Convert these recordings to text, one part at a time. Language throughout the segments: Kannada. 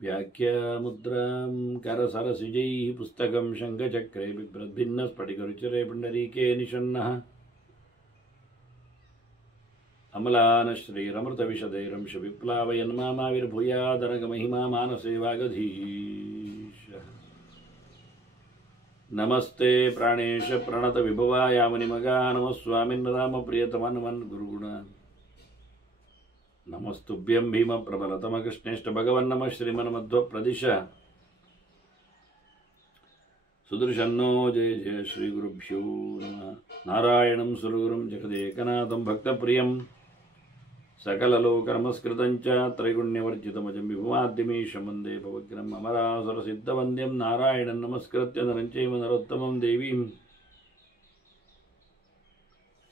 ವ್ಯಾಖ್ಯಾಮುದ್ರಾಂ ಕರಸರಸಿಜೈಃ ಪುಸ್ತಕಂ ಶಂಖಚಕ್ರೆ ಬಿಭ್ರದ್ಭಿನ್ನ ಸ್ಫಟಿಕರುಚಿರೆ ಪುಂಡರೀಕೆ ನಿಷನ್ನಃ ಅಮಲಾನಶ್ರೀರಮೃತವಿಶದೈರಂಶ ವಿಪ್ಲಾವಯನ್ಮಾಮಾವಿರ್ಭೂಯಾದರಗಮಹಿಮಾ ಮಾನಸೇ ವಾಗಧೀಶ ನಮಸ್ತೆ ಪ್ರಾಣೇಶ ಪ್ರಣತ ವಿಭವಾಯ ಮುನಿಮಗ ನಮಃ ಸ್ವಾಮಿನ್ ರಾಮ ಪ್ರಿಯತಮನ್ ಗುರುಗುಣ ನಮಸ್ತುಭ್ಯಂ ಭೀಮ ಪ್ರಬಲತಮ ಕೃಷ್ಣೇಷ್ಟ ಭಗವನ್ ನಮಃ ಶ್ರೀಮನ್ಮಧ್ವ ಪ್ರದಿಶ ಸುದರ್ಶನ್ನೋ ಜಯ ಜಯ ಶ್ರೀ ಗುರುಭ್ಯೋ ನಮಃ ನಾರಾಯಣಂ ಸುರಗುರುಂ ಜಗದೇಕನಾಥಂ ಭಕ್ತಪ್ರಿಯಂ ಸಕಲಲೋಕನಮಸ್ಕೃತಂಚ ತ್ರೈಗುಣ್ಯವರ್ಜಿತಮಜಂ ವಿಭುಮಾದ್ಯಮೀಶಂ ವಂದೇ ಭವಗ್ರಂ ಅಮರಾಸುರಸಿದ್ಧವಂದ್ಯಂ ನಾರಾಯಣಂ ನಮಸ್ಕೃತ್ಯ ನರಂಚೈವ ನರೋತ್ತಮಂ ದೇವೀಂ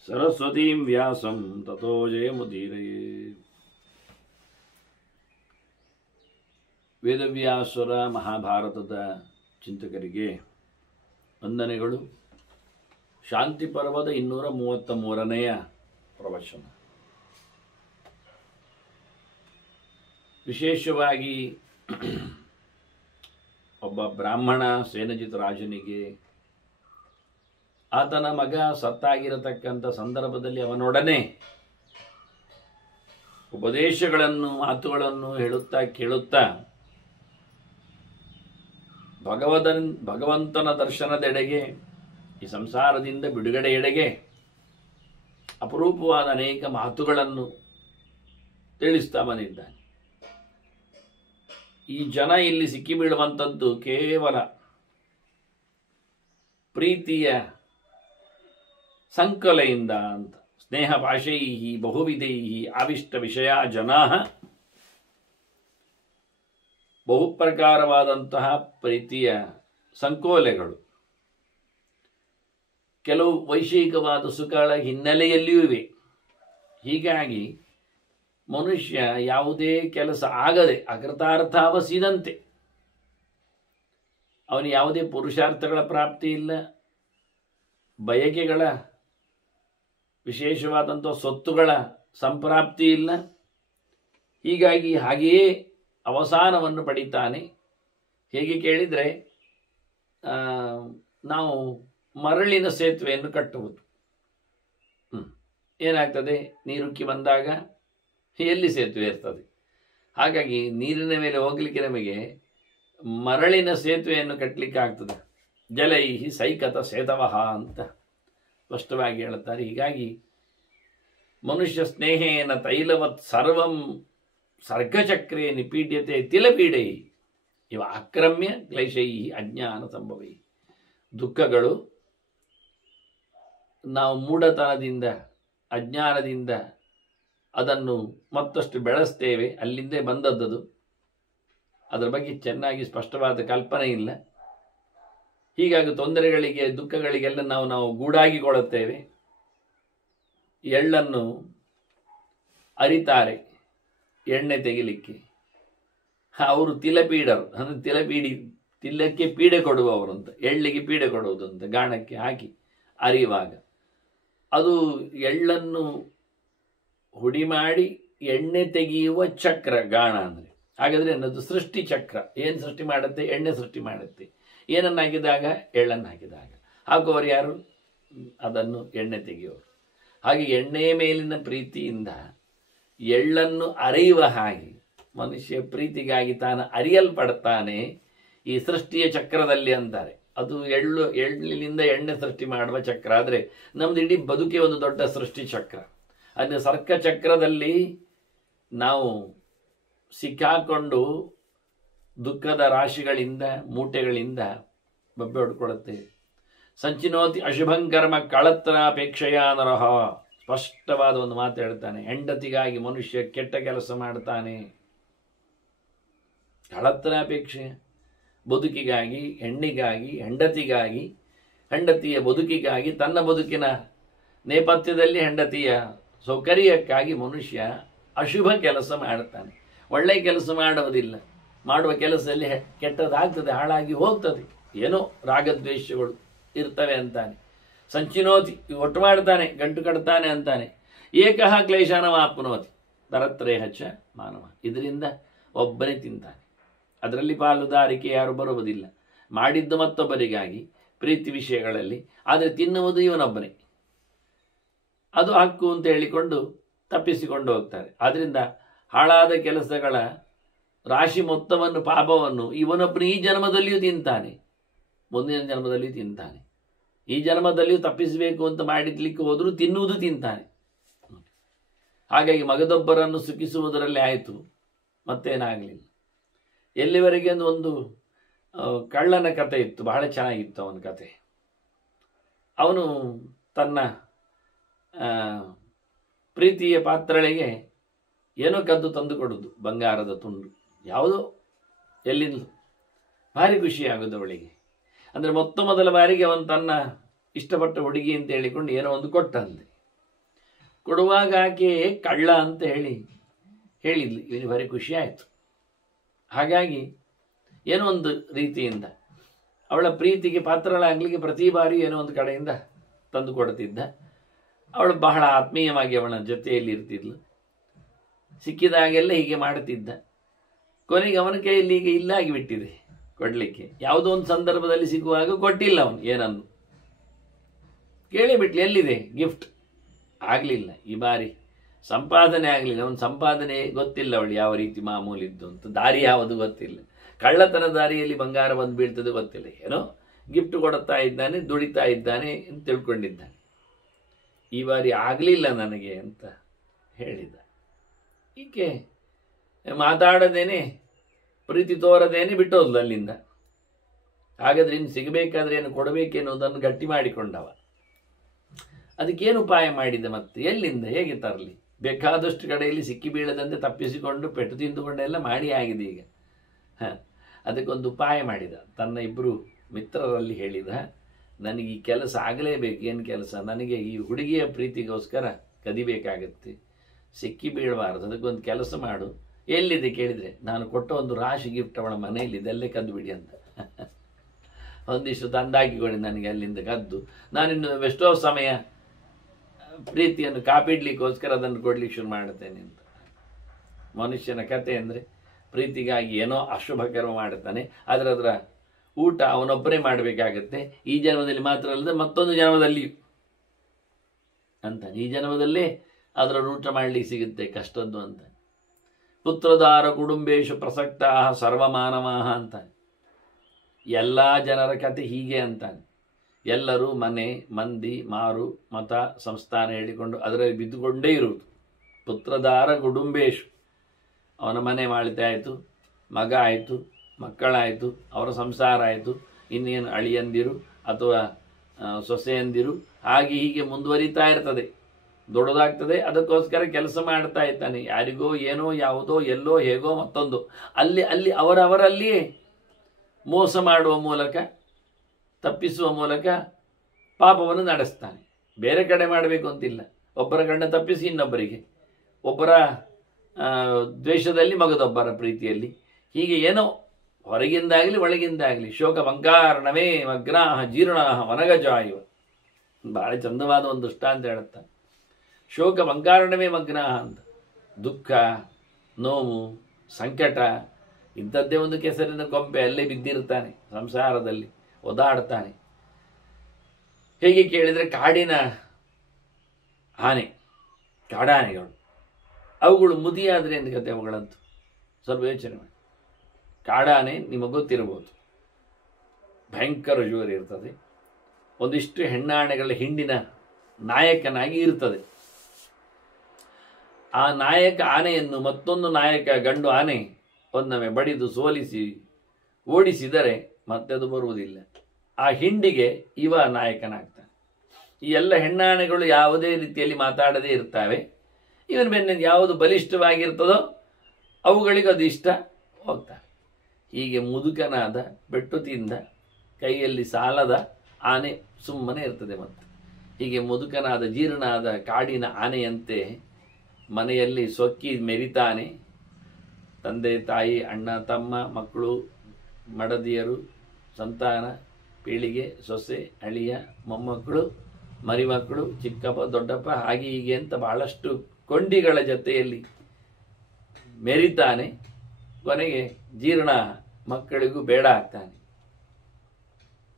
ಸರಸ್ವತೀಂ ವ್ಯಾಸಂ ತತೋ ಜಯಮುದೀರಯೇ. ವೇದವ್ಯಾಸರ ಮಹಾಭಾರತದ ಚಿಂತಕರಿಗೆ ವಂದನೆಗಳು. ಶಾಂತಿ ಪರ್ವದ 233ನೆಯ ಪ್ರವಚನ. ವಿಶೇಷವಾಗಿ ಒಬ್ಬ ಬ್ರಾಹ್ಮಣ ಸೇನಜಿತ್ ರಾಜನಿಗೆ ಆತನ ಮಗ ಸತ್ತಾಗಿರತಕ್ಕಂಥ ಸಂದರ್ಭದಲ್ಲಿ ಅವನೊಡನೆ ಉಪದೇಶಗಳನ್ನು ಮಾತುಗಳನ್ನು ಹೇಳುತ್ತಾ ಕೇಳುತ್ತಾ ಭಗವಂತನ ದರ್ಶನದೆಡೆಗೆ, ಈ ಸಂಸಾರದಿಂದ ಬಿಡುಗಡೆಯೆಡೆಗೆ ಅಪರೂಪವಾದ ಅನೇಕ ಮಾತುಗಳನ್ನು ತಿಳಿಸ್ತಾ ಬಂದಿದ್ದಾನೆ. ಈ ಜನ ಇಲ್ಲಿ ಸಿಕ್ಕಿಬೀಳುವಂಥದ್ದು ಕೇವಲ ಪ್ರೀತಿಯ ಸಂಕಲೆಯಿಂದ ಅಂತ. ಸ್ನೇಹ ಭಾಷೈಹಿ ಬಹುವಿಧೈಹಿ ಆವಿಷ್ಟ ವಿಷಯ ಜನಾ, ಬಹುಪ್ರಕಾರವಾದಂತಹ ಪ್ರೀತಿಯ ಸಂಕೋಲೆಗಳು ಕೆಲವು ವೈಷಯಿಕವಾದ ಸುಖಗಳ ಹಿನ್ನೆಲೆಯಲ್ಲಿಯೂ ಇವೆ. ಹೀಗಾಗಿ ಮನುಷ್ಯ ಯಾವುದೇ ಕೆಲಸ ಆಗದೆ ಅಕೃತಾರ್ಥಾವಸಿದಂತೆ, ಅವನು ಯಾವುದೇ ಪುರುಷಾರ್ಥಗಳ ಪ್ರಾಪ್ತಿ ಇಲ್ಲ, ಬಯಕೆಗಳ ವಿಶೇಷವಾದಂಥ ಸ್ವತ್ತುಗಳ ಸಂಪ್ರಾಪ್ತಿ ಇಲ್ಲ. ಹೀಗಾಗಿ ಹಾಗೆಯೇ ಅವಸಾನವನ್ನು ಪಡಿತಾನೆ. ಹೇಗೆ ಕೇಳಿದರೆ, ನಾವು ಮರಳಿನ ಸೇತುವೆಯನ್ನು ಕಟ್ಟುವುದು. ಏನಾಗ್ತದೆ, ನೀರುಕ್ಕಿ ಬಂದಾಗ ಎಲ್ಲಿ ಸೇತುವೆ ಇರ್ತದೆ. ಹಾಗಾಗಿ ನೀರಿನ ಮೇಲೆ ಹೋಗ್ಲಿಕ್ಕೆ ನಮಗೆ ಮರಳಿನ ಸೇತುವೆಯನ್ನು ಕಟ್ಟಲಿಕ್ಕೆ ಆಗ್ತದೆ. ಜಲೈಹಿ ಸೈಕತ ಸೇತವಃ ಅಂತ ಸ್ಪಷ್ಟವಾಗಿ ಹೇಳುತ್ತಾರೆ. ಹೀಗಾಗಿ ಮನುಷ್ಯ ಸ್ನೇಹೇನ ತೈಲವತ್ ಸರ್ವಂ ಸರ್ಗಚಕ್ರೇ ನಿಪೀಡ್ಯತೆ ತಿಲಪೀಡೈ ಇವ ಆಕ್ರಮ್ಯ ಕ್ಲೇಶೈ ಅಜ್ಞಾನ ಸಂಭವೈ. ದುಃಖಗಳು ನಾವು ಮೂಢತನದಿಂದ ಅಜ್ಞಾನದಿಂದ ಅದನ್ನು ಮತ್ತಷ್ಟು ಬೆಳೆಸ್ತೇವೆ, ಅಲ್ಲಿಂದೇ ಬಂದದ್ದು. ಅದರ ಬಗ್ಗೆ ಚೆನ್ನಾಗಿ ಸ್ಪಷ್ಟವಾದ ಕಲ್ಪನೆ ಇಲ್ಲ. ಹೀಗಾಗಿ ತೊಂದರೆಗಳಿಗೆ ದುಃಖಗಳಿಗೆಲ್ಲ ನಾವು ಗೂಡಾಗಿಕೊಳ್ಳುತ್ತೇವೆ. ಎಳ್ಳನ್ನು ಅರಿತಾರೆ ಎಣ್ಣೆ ತೆಗಿಲಿಕ್ಕೆ, ಅವರು ತಿಲಪೀಡರು, ಅಂದರೆ ತಿಲಕ್ಕೆ ಪೀಡೆ ಕೊಡುವವರು ಅಂತ, ಎಳ್ಳಿಗೆ ಪೀಡೆ ಕೊಡುವುದು ಅಂತ ಗಾಣಕ್ಕೆ ಹಾಕಿ ಅರಿಯುವಾಗ ಅದು ಎಳ್ಳನ್ನು ಹುಡಿ ಮಾಡಿ ಎಣ್ಣೆ ತೆಗೆಯುವ ಚಕ್ರ ಗಾಣ ಅಂದರೆ. ಹಾಗಾದರೆ ಅನ್ನೋದು ಸೃಷ್ಟಿ ಚಕ್ರ. ಏನು ಸೃಷ್ಟಿ ಮಾಡುತ್ತೆ? ಎಣ್ಣೆ ಸೃಷ್ಟಿ ಮಾಡುತ್ತೆ. ಏನನ್ನು ಹಾಕಿದಾಗ? ಎಳ್ಳನ್ನು ಹಾಕಿದಾಗ. ಹಾಕುವವರು ಯಾರು? ಅದನ್ನು ಎಣ್ಣೆ ತೆಗೆಯುವರು. ಹಾಗೆ ಎಣ್ಣೆಯ ಮೇಲಿನ ಪ್ರೀತಿಯಿಂದ ಎಳ್ಳನ್ನು ಅರಿಯುವ ಹಾಗೆ ಮನುಷ್ಯ ಪ್ರೀತಿಗಾಗಿ ತಾನು ಅರಿಯಲ್ಪಡ್ತಾನೆ ಈ ಸೃಷ್ಟಿಯ ಚಕ್ರದಲ್ಲಿ ಅಂತಾರೆ. ಅದು ಎಳ್ಳಿನಿಂದ ಎಣ್ಣೆ ಸೃಷ್ಟಿ ಮಾಡುವ ಚಕ್ರ. ಆದರೆ ನಮ್ದು ಇಡೀ ಬದುಕೆ ಒಂದು ದೊಡ್ಡ ಸೃಷ್ಟಿ ಚಕ್ರ. ಅಂದರೆ ಸರ್ಕ ಚಕ್ರದಲ್ಲಿ ನಾವು ಸಿಕ್ಕಾಕೊಂಡು ದುಃಖದ ರಾಶಿಗಳಿಂದ ಮೂಟೆಗಳಿಂದ ಬಬ್ಬೆ ಹೊಡ್ಕೊಳ್ಳುತ್ತೇವೆ. ಸಂಚಿನೋತಿ ಅಶುಭಂಕರ್ಮ ಕಳತ್ತರಾಪೇಕ್ಷೆಯ ನರಹ. ಸ್ಪಷ್ಟವಾದ ಒಂದು ಮಾತು ಹೇಳ್ತಾನೆ. ಹೆಂಡತಿಗಾಗಿ ಮನುಷ್ಯ ಕೆಟ್ಟ ಕೆಲಸ ಮಾಡ್ತಾನೆ. ಕಳತ್ತರಾಪೇಕ್ಷೆ, ಬದುಕಿಗಾಗಿ, ಹೆಣ್ಣಿಗಾಗಿ, ಹೆಂಡತಿಗಾಗಿ, ಹೆಂಡತಿಯ ಬದುಕಿಗಾಗಿ, ತನ್ನ ಬದುಕಿನ ನೇಪಥ್ಯದಲ್ಲಿ ಹೆಂಡತಿಯ ಸೌಕರ್ಯಕ್ಕಾಗಿ ಮನುಷ್ಯ ಅಶುಭ ಕೆಲಸ ಮಾಡ್ತಾನೆ. ಒಳ್ಳೆಯ ಕೆಲಸ ಮಾಡುವುದಿಲ್ಲ. ಮಾಡುವ ಕೆಲಸದಲ್ಲಿ ಕೆಟ್ಟದಾಗ್ತದೆ, ಹಾಳಾಗಿ ಹೋಗ್ತದೆ. ಏನೋ ರಾಗದ್ವೇಷಗಳು ಇರ್ತವೆ ಅಂತಾನೆ. ಸಂಚಿನೋತಿ ಒಟ್ಟು ಮಾಡ್ತಾನೆ, ಗಂಟು ಕಟ್ತಾನೆ ಅಂತಾನೆ. ಏಕಃ ಕ್ಲೇಶಾನವಾಪ್ನೋತಿ ತರತ್ರೇಹ ಚ ಮಾನವ. ಇದರಿಂದ ಒಬ್ಬನೇ ತಿಂತಾನೆ, ಅದರಲ್ಲಿ ಪಾಲುದಾರಿಕೆ ಯಾರು ಬರುವುದಿಲ್ಲ. ಮಾಡಿದ್ದು ಮತ್ತೊಬ್ಬರಿಗಾಗಿ ಪ್ರೀತಿ ವಿಷಯಗಳಲ್ಲಿ, ಆದರೆ ತಿನ್ನುವುದು ಇವನೊಬ್ಬನೇ. ಅದು ಹಕ್ಕು ಅಂತ ಹೇಳಿಕೊಂಡು ತಪ್ಪಿಸಿಕೊಂಡು ಹೋಗ್ತಾರೆ. ಆದ್ದರಿಂದ ಹಾಳಾದ ಕೆಲಸಗಳ ರಾಶಿ ಮೊತ್ತವನ್ನು, ಪಾಪವನ್ನು ಇವನೊಬ್ಬನು ಈ ಜನ್ಮದಲ್ಲಿಯೂ ತಿಂತಾನೆ, ಮುಂದಿನ ಜನ್ಮದಲ್ಲಿಯೂ ತಿಂತಾನೆ. ಈ ಜನ್ಮದಲ್ಲಿಯೂ ತಪ್ಪಿಸಬೇಕು ಅಂತ ಮಾಡಿದ್ಲಿಕ್ಕೆ ಹೋದರೂ ತಿನ್ನುವುದು ತಿಂತಾನೆ. ಹಾಗಾಗಿ ಮಗದೊಬ್ಬರನ್ನು ಸುಖಿಸುವುದರಲ್ಲಿ ಆಯಿತು, ಮತ್ತೇನಾಗಲಿಲ್ಲ. ಎಲ್ಲಿವರೆಗೆ ಒಂದು ಕಳ್ಳನ ಕತೆ ಇತ್ತು, ಬಹಳ ಚೆನ್ನಾಗಿತ್ತು ಅವನ ಕತೆ. ಅವನು ತನ್ನ ಪ್ರೀತಿಯ ಪಾತ್ರಳಿಗೆ ಏನೋ ಕದ್ದು ತಂದು ಕೊಡೋದು, ಬಂಗಾರದ ತುಂಡು, ಯಾವುದೋ ಎಲ್ಲಿಂದಲೂ. ಭಾರಿ ಖುಷಿಯಾಗೋದು ಅವಳಿಗೆ. ಅಂದರೆ ಮೊದಲ ಬಾರಿಗೆ ಅವನು ತನ್ನ ಇಷ್ಟಪಟ್ಟ ಹುಡುಗಿ ಅಂತ ಹೇಳಿಕೊಂಡು ಏನೋ ಒಂದು ಕೊಟ್ಟಂತೆ. ಕೊಡುವಾಗ ಆಕೆ ಕಳ್ಳ ಅಂತ ಹೇಳಿದ್ಲು. ಇವನಿಗೆ ಭಾರಿ ಖುಷಿ ಆಯಿತು. ಹಾಗಾಗಿ ಏನೋ ಒಂದು ರೀತಿಯಿಂದ ಅವಳ ಪ್ರೀತಿಗೆ ಪಾತ್ರಳಾಗಲಿಕ್ಕೆ ಪ್ರತಿ ಬಾರಿ ಏನೋ ಒಂದು ಕಡೆಯಿಂದ ತಂದು ಕೊಡ್ತಿದ್ದ. ಅವಳು ಬಹಳ ಆತ್ಮೀಯವಾಗಿ ಅವಳ ಜೊತೆಯಲ್ಲಿ ಇರ್ತಿದ್ಲು. ಸಿಕ್ಕಿದಾಗೆಲ್ಲ ಹೀಗೆ ಮಾಡ್ತಿದ್ದ. ಕೊನೆಗೆ ಅವನ ಕೈಯಲ್ಲಿ ಈಗ ಇಲ್ಲಾಗಿಬಿಟ್ಟಿದೆ ಕೊಡಲಿಕ್ಕೆ. ಯಾವುದೋ ಒಂದು ಸಂದರ್ಭದಲ್ಲಿ ಸಿಗುವಾಗ ಕೊಟ್ಟಿಲ್ಲ ಅವನು ಏನನ್ನು. ಕೇಳಿಬಿಟ್ಲು, ಎಲ್ಲಿದೆ ಗಿಫ್ಟ್? ಆಗಲಿಲ್ಲ. ಈ ಬಾರಿ ಸಂಪಾದನೆ ಆಗಲಿಲ್ಲ. ಅವನ ಸಂಪಾದನೆ ಗೊತ್ತಿಲ್ಲ ಅವಳು ಯಾವ ರೀತಿ ಮಾಮೂಲಿದ್ದು ಅಂತ, ದಾರಿ ಯಾವುದು ಗೊತ್ತಿಲ್ಲ. ಕಳ್ಳತನ ದಾರಿಯಲ್ಲಿ ಬಂಗಾರ ಬಂದು ಬೀಳ್ತದೆ ಗೊತ್ತಿಲ್ಲ. ಏನೋ ಗಿಫ್ಟ್ ಕೊಡುತ್ತಾ ಇದ್ದಾನೆ, ದುಡಿತಾ ಇದ್ದಾನೆ ಅಂತ ತಿಳ್ಕೊಂಡಿದ್ದಾನೆ. ಈ ಬಾರಿ ಆಗಲಿಲ್ಲ ನನಗೆ ಅಂತ ಹೇಳಿದ. ಈಕೆ ಮಾತಾಡದೇನೆ, ಪ್ರೀತಿ ತೋರದೇನೆ ಬಿಟ್ಟೋದ್ಲು ಅಲ್ಲಿಂದ. ಹಾಗಾದ್ರೆ ಇನ್ನು ಸಿಗಬೇಕಾದ್ರೆ ಏನು ಕೊಡಬೇಕೆನ್ನುವುದನ್ನು ಗಟ್ಟಿ ಮಾಡಿಕೊಂಡವ. ಅದಕ್ಕೇನು ಉಪಾಯ ಮಾಡಿದ? ಮತ್ತೆ ಎಲ್ಲಿಂದ ಹೇಗೆ ತರಲಿ? ಬೇಕಾದಷ್ಟು ಕಡೆಯಲ್ಲಿ ಸಿಕ್ಕಿ ಬೀಳದಂತೆ ತಪ್ಪಿಸಿಕೊಂಡು ಪೆಟ್ಟು ತಿಂದುಕೊಂಡೆಲ್ಲ ಮಾಡಿ ಆಗಿದೆ ಈಗ. ಅದಕ್ಕೊಂದು ಉಪಾಯ ಮಾಡಿದ. ತನ್ನ ಇಬ್ಬರು ಮಿತ್ರರಲ್ಲಿ ಹೇಳಿದ, ನನಗೆ ಈ ಕೆಲಸ ಆಗಲೇಬೇಕು. ಏನು ಕೆಲಸ? ನನಗೆ ಈ ಹುಡುಗಿಯ ಪ್ರೀತಿಗೋಸ್ಕರ ಕದಿಬೇಕಾಗತ್ತೆ, ಸಿಕ್ಕಿ ಬೀಳಬಾರದು. ಅದಕ್ಕೊಂದು ಕೆಲಸ ಮಾಡು. ಎಲ್ಲಿದೆ ಕೇಳಿದರೆ, ನಾನು ಕೊಟ್ಟ ಒಂದು ರಾಶಿ ಗಿಫ್ಟ್ ಅವಳ ಮನೆಯಲ್ಲಿ ಇದೆಲ್ಲೇ ಕದ್ದು ಬಿಡಿ ಅಂತ. ಒಂದಿಷ್ಟು ತಂದಾಕಿಕೊಳ್ಳಿ ನನಗೆ ಅಲ್ಲಿಂದ ಕದ್ದು. ನಾನಿನ್ನು ಎಷ್ಟೋ ಸಮಯ ಪ್ರೀತಿಯನ್ನು ಕಾಪಿಡ್ಲಿಕ್ಕೋಸ್ಕರ ಅದನ್ನು ಕೊಡ್ಲಿಕ್ಕೆ ಶುರು ಮಾಡುತ್ತೇನೆ ಅಂತ. ಮನುಷ್ಯನ ಕತೆ ಅಂದರೆ ಪ್ರೀತಿಗಾಗಿ ಏನೋ ಅಶುಭ ಕರ್ಮ ಮಾಡುತ್ತಾನೆ, ಆದರೆ ಅದರ ಊಟ ಅವನೊಬ್ಬರೇ ಮಾಡಬೇಕಾಗತ್ತೆ. ಈ ಜನ್ಮದಲ್ಲಿ ಮಾತ್ರ ಅಲ್ಲದೆ ಮತ್ತೊಂದು ಜನ್ಮದಲ್ಲಿಯೂ ಅಂತಾನೆ. ಈ ಜನ್ಮದಲ್ಲೇ ಅದರ ಊಟ ಮಾಡಲಿಕ್ಕೆ ಸಿಗುತ್ತೆ ಕಷ್ಟದ್ದು ಅಂತ. ಪುತ್ರದಾರ ಕುಟುಂಬೇಶು ಪ್ರಸಕ್ತ ಸರ್ವಮಾನವಾಹ ಅಂತಾನೆ. ಎಲ್ಲ ಜನರ ಕತೆ ಹೀಗೆ ಅಂತಾನೆ. ಎಲ್ಲರೂ ಮನೆ, ಮಂದಿ, ಮಾರು, ಮತ, ಸಂಸ್ಥಾನ ಹೇಳಿಕೊಂಡು ಅದರಲ್ಲಿ ಬಿದ್ದುಕೊಂಡೇ ಇರುವುದು. ಪುತ್ರದಾರ ಕುಟುಂಬೇಶು, ಅವನ ಮನೆ ಮಾಳಿತೆ ಆಯಿತು, ಮಗ ಆಯಿತು, ಮಕ್ಕಳಾಯಿತು, ಅವರ ಸಂಸಾರ ಆಯಿತು, ಇನ್ನೇನು ಅಳಿಯಂದಿರು ಅಥವಾ ಸೊಸೆಯಂದಿರು, ಹಾಗೆ ಹೀಗೆ ಮುಂದುವರಿತಾ ಇರ್ತದೆ, ದೊಡ್ಡದಾಗ್ತದೆ. ಅದಕ್ಕೋಸ್ಕರ ಕೆಲಸ ಮಾಡ್ತಾ ಇದ್ದಾನೆ. ಯಾರಿಗೋ ಏನೋ ಯಾವುದೋ ಎಲ್ಲೋ ಹೇಗೋ ಮತ್ತೊಂದು ಅಲ್ಲಿ ಅವರವರಲ್ಲಿಯೇ ಮೋಸ ಮಾಡುವ ಮೂಲಕ, ತಪ್ಪಿಸುವ ಮೂಲಕ ಪಾಪವನ್ನು ನಡೆಸ್ತಾನೆ. ಬೇರೆ ಕಡೆ ಮಾಡಬೇಕು ಅಂತಿಲ್ಲ. ಒಬ್ಬರ ಕಣ್ಣ ತಪ್ಪಿಸಿ ಇನ್ನೊಬ್ಬರಿಗೆ, ಒಬ್ಬರ ದ್ವೇಷದಲ್ಲಿ ಮಗದೊಬ್ಬರ ಪ್ರೀತಿಯಲ್ಲಿ, ಹೀಗೆ ಏನೋ ಹೊರಗಿಂದಾಗಲಿ ಒಳಗಿಂದಾಗಲಿ. ಶೋಕ ಬಂಗಾರಣವೇ ಮಗ್ನಾಹ ಜೀರ್ಣಾಹ ವನಗಜಾಯುವ. ಭಾಳ ಚಂದವಾದ ಒಂದು ದೃಷ್ಟಾಂತ ಹೇಳುತ್ತಾ. ಶೋಕ ಬಂಗಾರಣವೇ ಮಗ್ನಾಹ ಅಂತ. ದುಃಖ, ನೋವು, ಸಂಕಟ ಇಂಥದ್ದೇ ಒಂದು ಕೆಸರಿನ ಕೊಂಪೆ ಅಲ್ಲೇ ಬಿದ್ದಿರ್ತಾನೆ, ಸಂಸಾರದಲ್ಲಿ ಒದಾಡ್ತಾನೆ. ಹೇಗೆ ಕೇಳಿದರೆ ಕಾಡಿನ ಆನೆ, ಕಾಡಾನೆಗಳು, ಅವುಗಳು ಮುದಿಯಾದರೆ ಎಂದು ಕತೆ ಅವುಗಳಂತೂ ಸ್ವಲ್ಪ ಯೋಚನೆ ಮಾಡಿ. ಕಾಡಾನೆ ನಿಮಗೆ ಗೊತ್ತಿರಬಹುದು, ಭಯಂಕರ ಜೋರು ಇರ್ತದೆ. ಒಂದಿಷ್ಟು ಹೆಣ್ಣಾನೆಗಳ ಹಿಂಡಿನ ನಾಯಕನಾಗಿ ಇರ್ತದೆ. ಆ ನಾಯಕ ಆನೆಯನ್ನು ಮತ್ತೊಂದು ನಾಯಕ ಗಂಡು ಆನೆ ಒಂದೊಮ್ಮೆ ಬಡಿದು ಸೋಲಿಸಿ ಓಡಿಸಿದರೆ ಮತ್ತೆ ಅದು ಬರುವುದಿಲ್ಲ. ಆ ಹಿಂಡಿಗೆ ಇವ ನಾಯಕನಾಗ್ತಾನೆ. ಈ ಎಲ್ಲ ಹೆಣ್ಣಾನೆಗಳು ಯಾವುದೇ ರೀತಿಯಲ್ಲಿ ಮಾತಾಡದೇ ಇರ್ತವೆ. ಇವನ ಬೆನ್ನ ಯಾವುದು ಬಲಿಷ್ಠವಾಗಿರ್ತದೋ ಅವುಗಳಿಗೆ ಅದು ಇಷ್ಟ ಹೋಗ್ತಾರೆ. ಹೀಗೆ ಮುದುಕನಾದ, ಬೆಟ್ಟು ತಿಂದ, ಕೈಯಲ್ಲಿ ಸಾಲದ ಆನೆ ಸುಮ್ಮನೆ ಇರ್ತದೆ. ಮತ್ತು ಹೀಗೆ ಮುದುಕನಾದ, ಜೀರ್ಣಾದ ಕಾಡಿನ ಆನೆಯಂತೆ ಮನೆಯಲ್ಲಿ ಸೊಕ್ಕಿ ಮೆರಿತಾನೆ. ತಂದೆ, ತಾಯಿ, ಅಣ್ಣ, ತಮ್ಮ, ಮಕ್ಕಳು, ಮಡದಿಯರು, ಸಂತಾನ, ಪೀಳಿಗೆ, ಸೊಸೆ, ಅಳಿಯ, ಮೊಮ್ಮಕ್ಕಳು, ಮರಿಮಕ್ಕಳು, ಚಿಕ್ಕಪ್ಪ, ದೊಡ್ಡಪ್ಪ, ಹಾಗೆ ಹೀಗೆ ಅಂತ ಬಹಳಷ್ಟು ಕೊಂಡಿಗಳ ಜೊತೆಯಲ್ಲಿ ಮೆರಿತಾನೆ. ಕೊನೆಗೆ ಜೀರ್ಣ ಮಕ್ಕಳಿಗೂ ಬೇಡ ಆಗ್ತಾನೆ,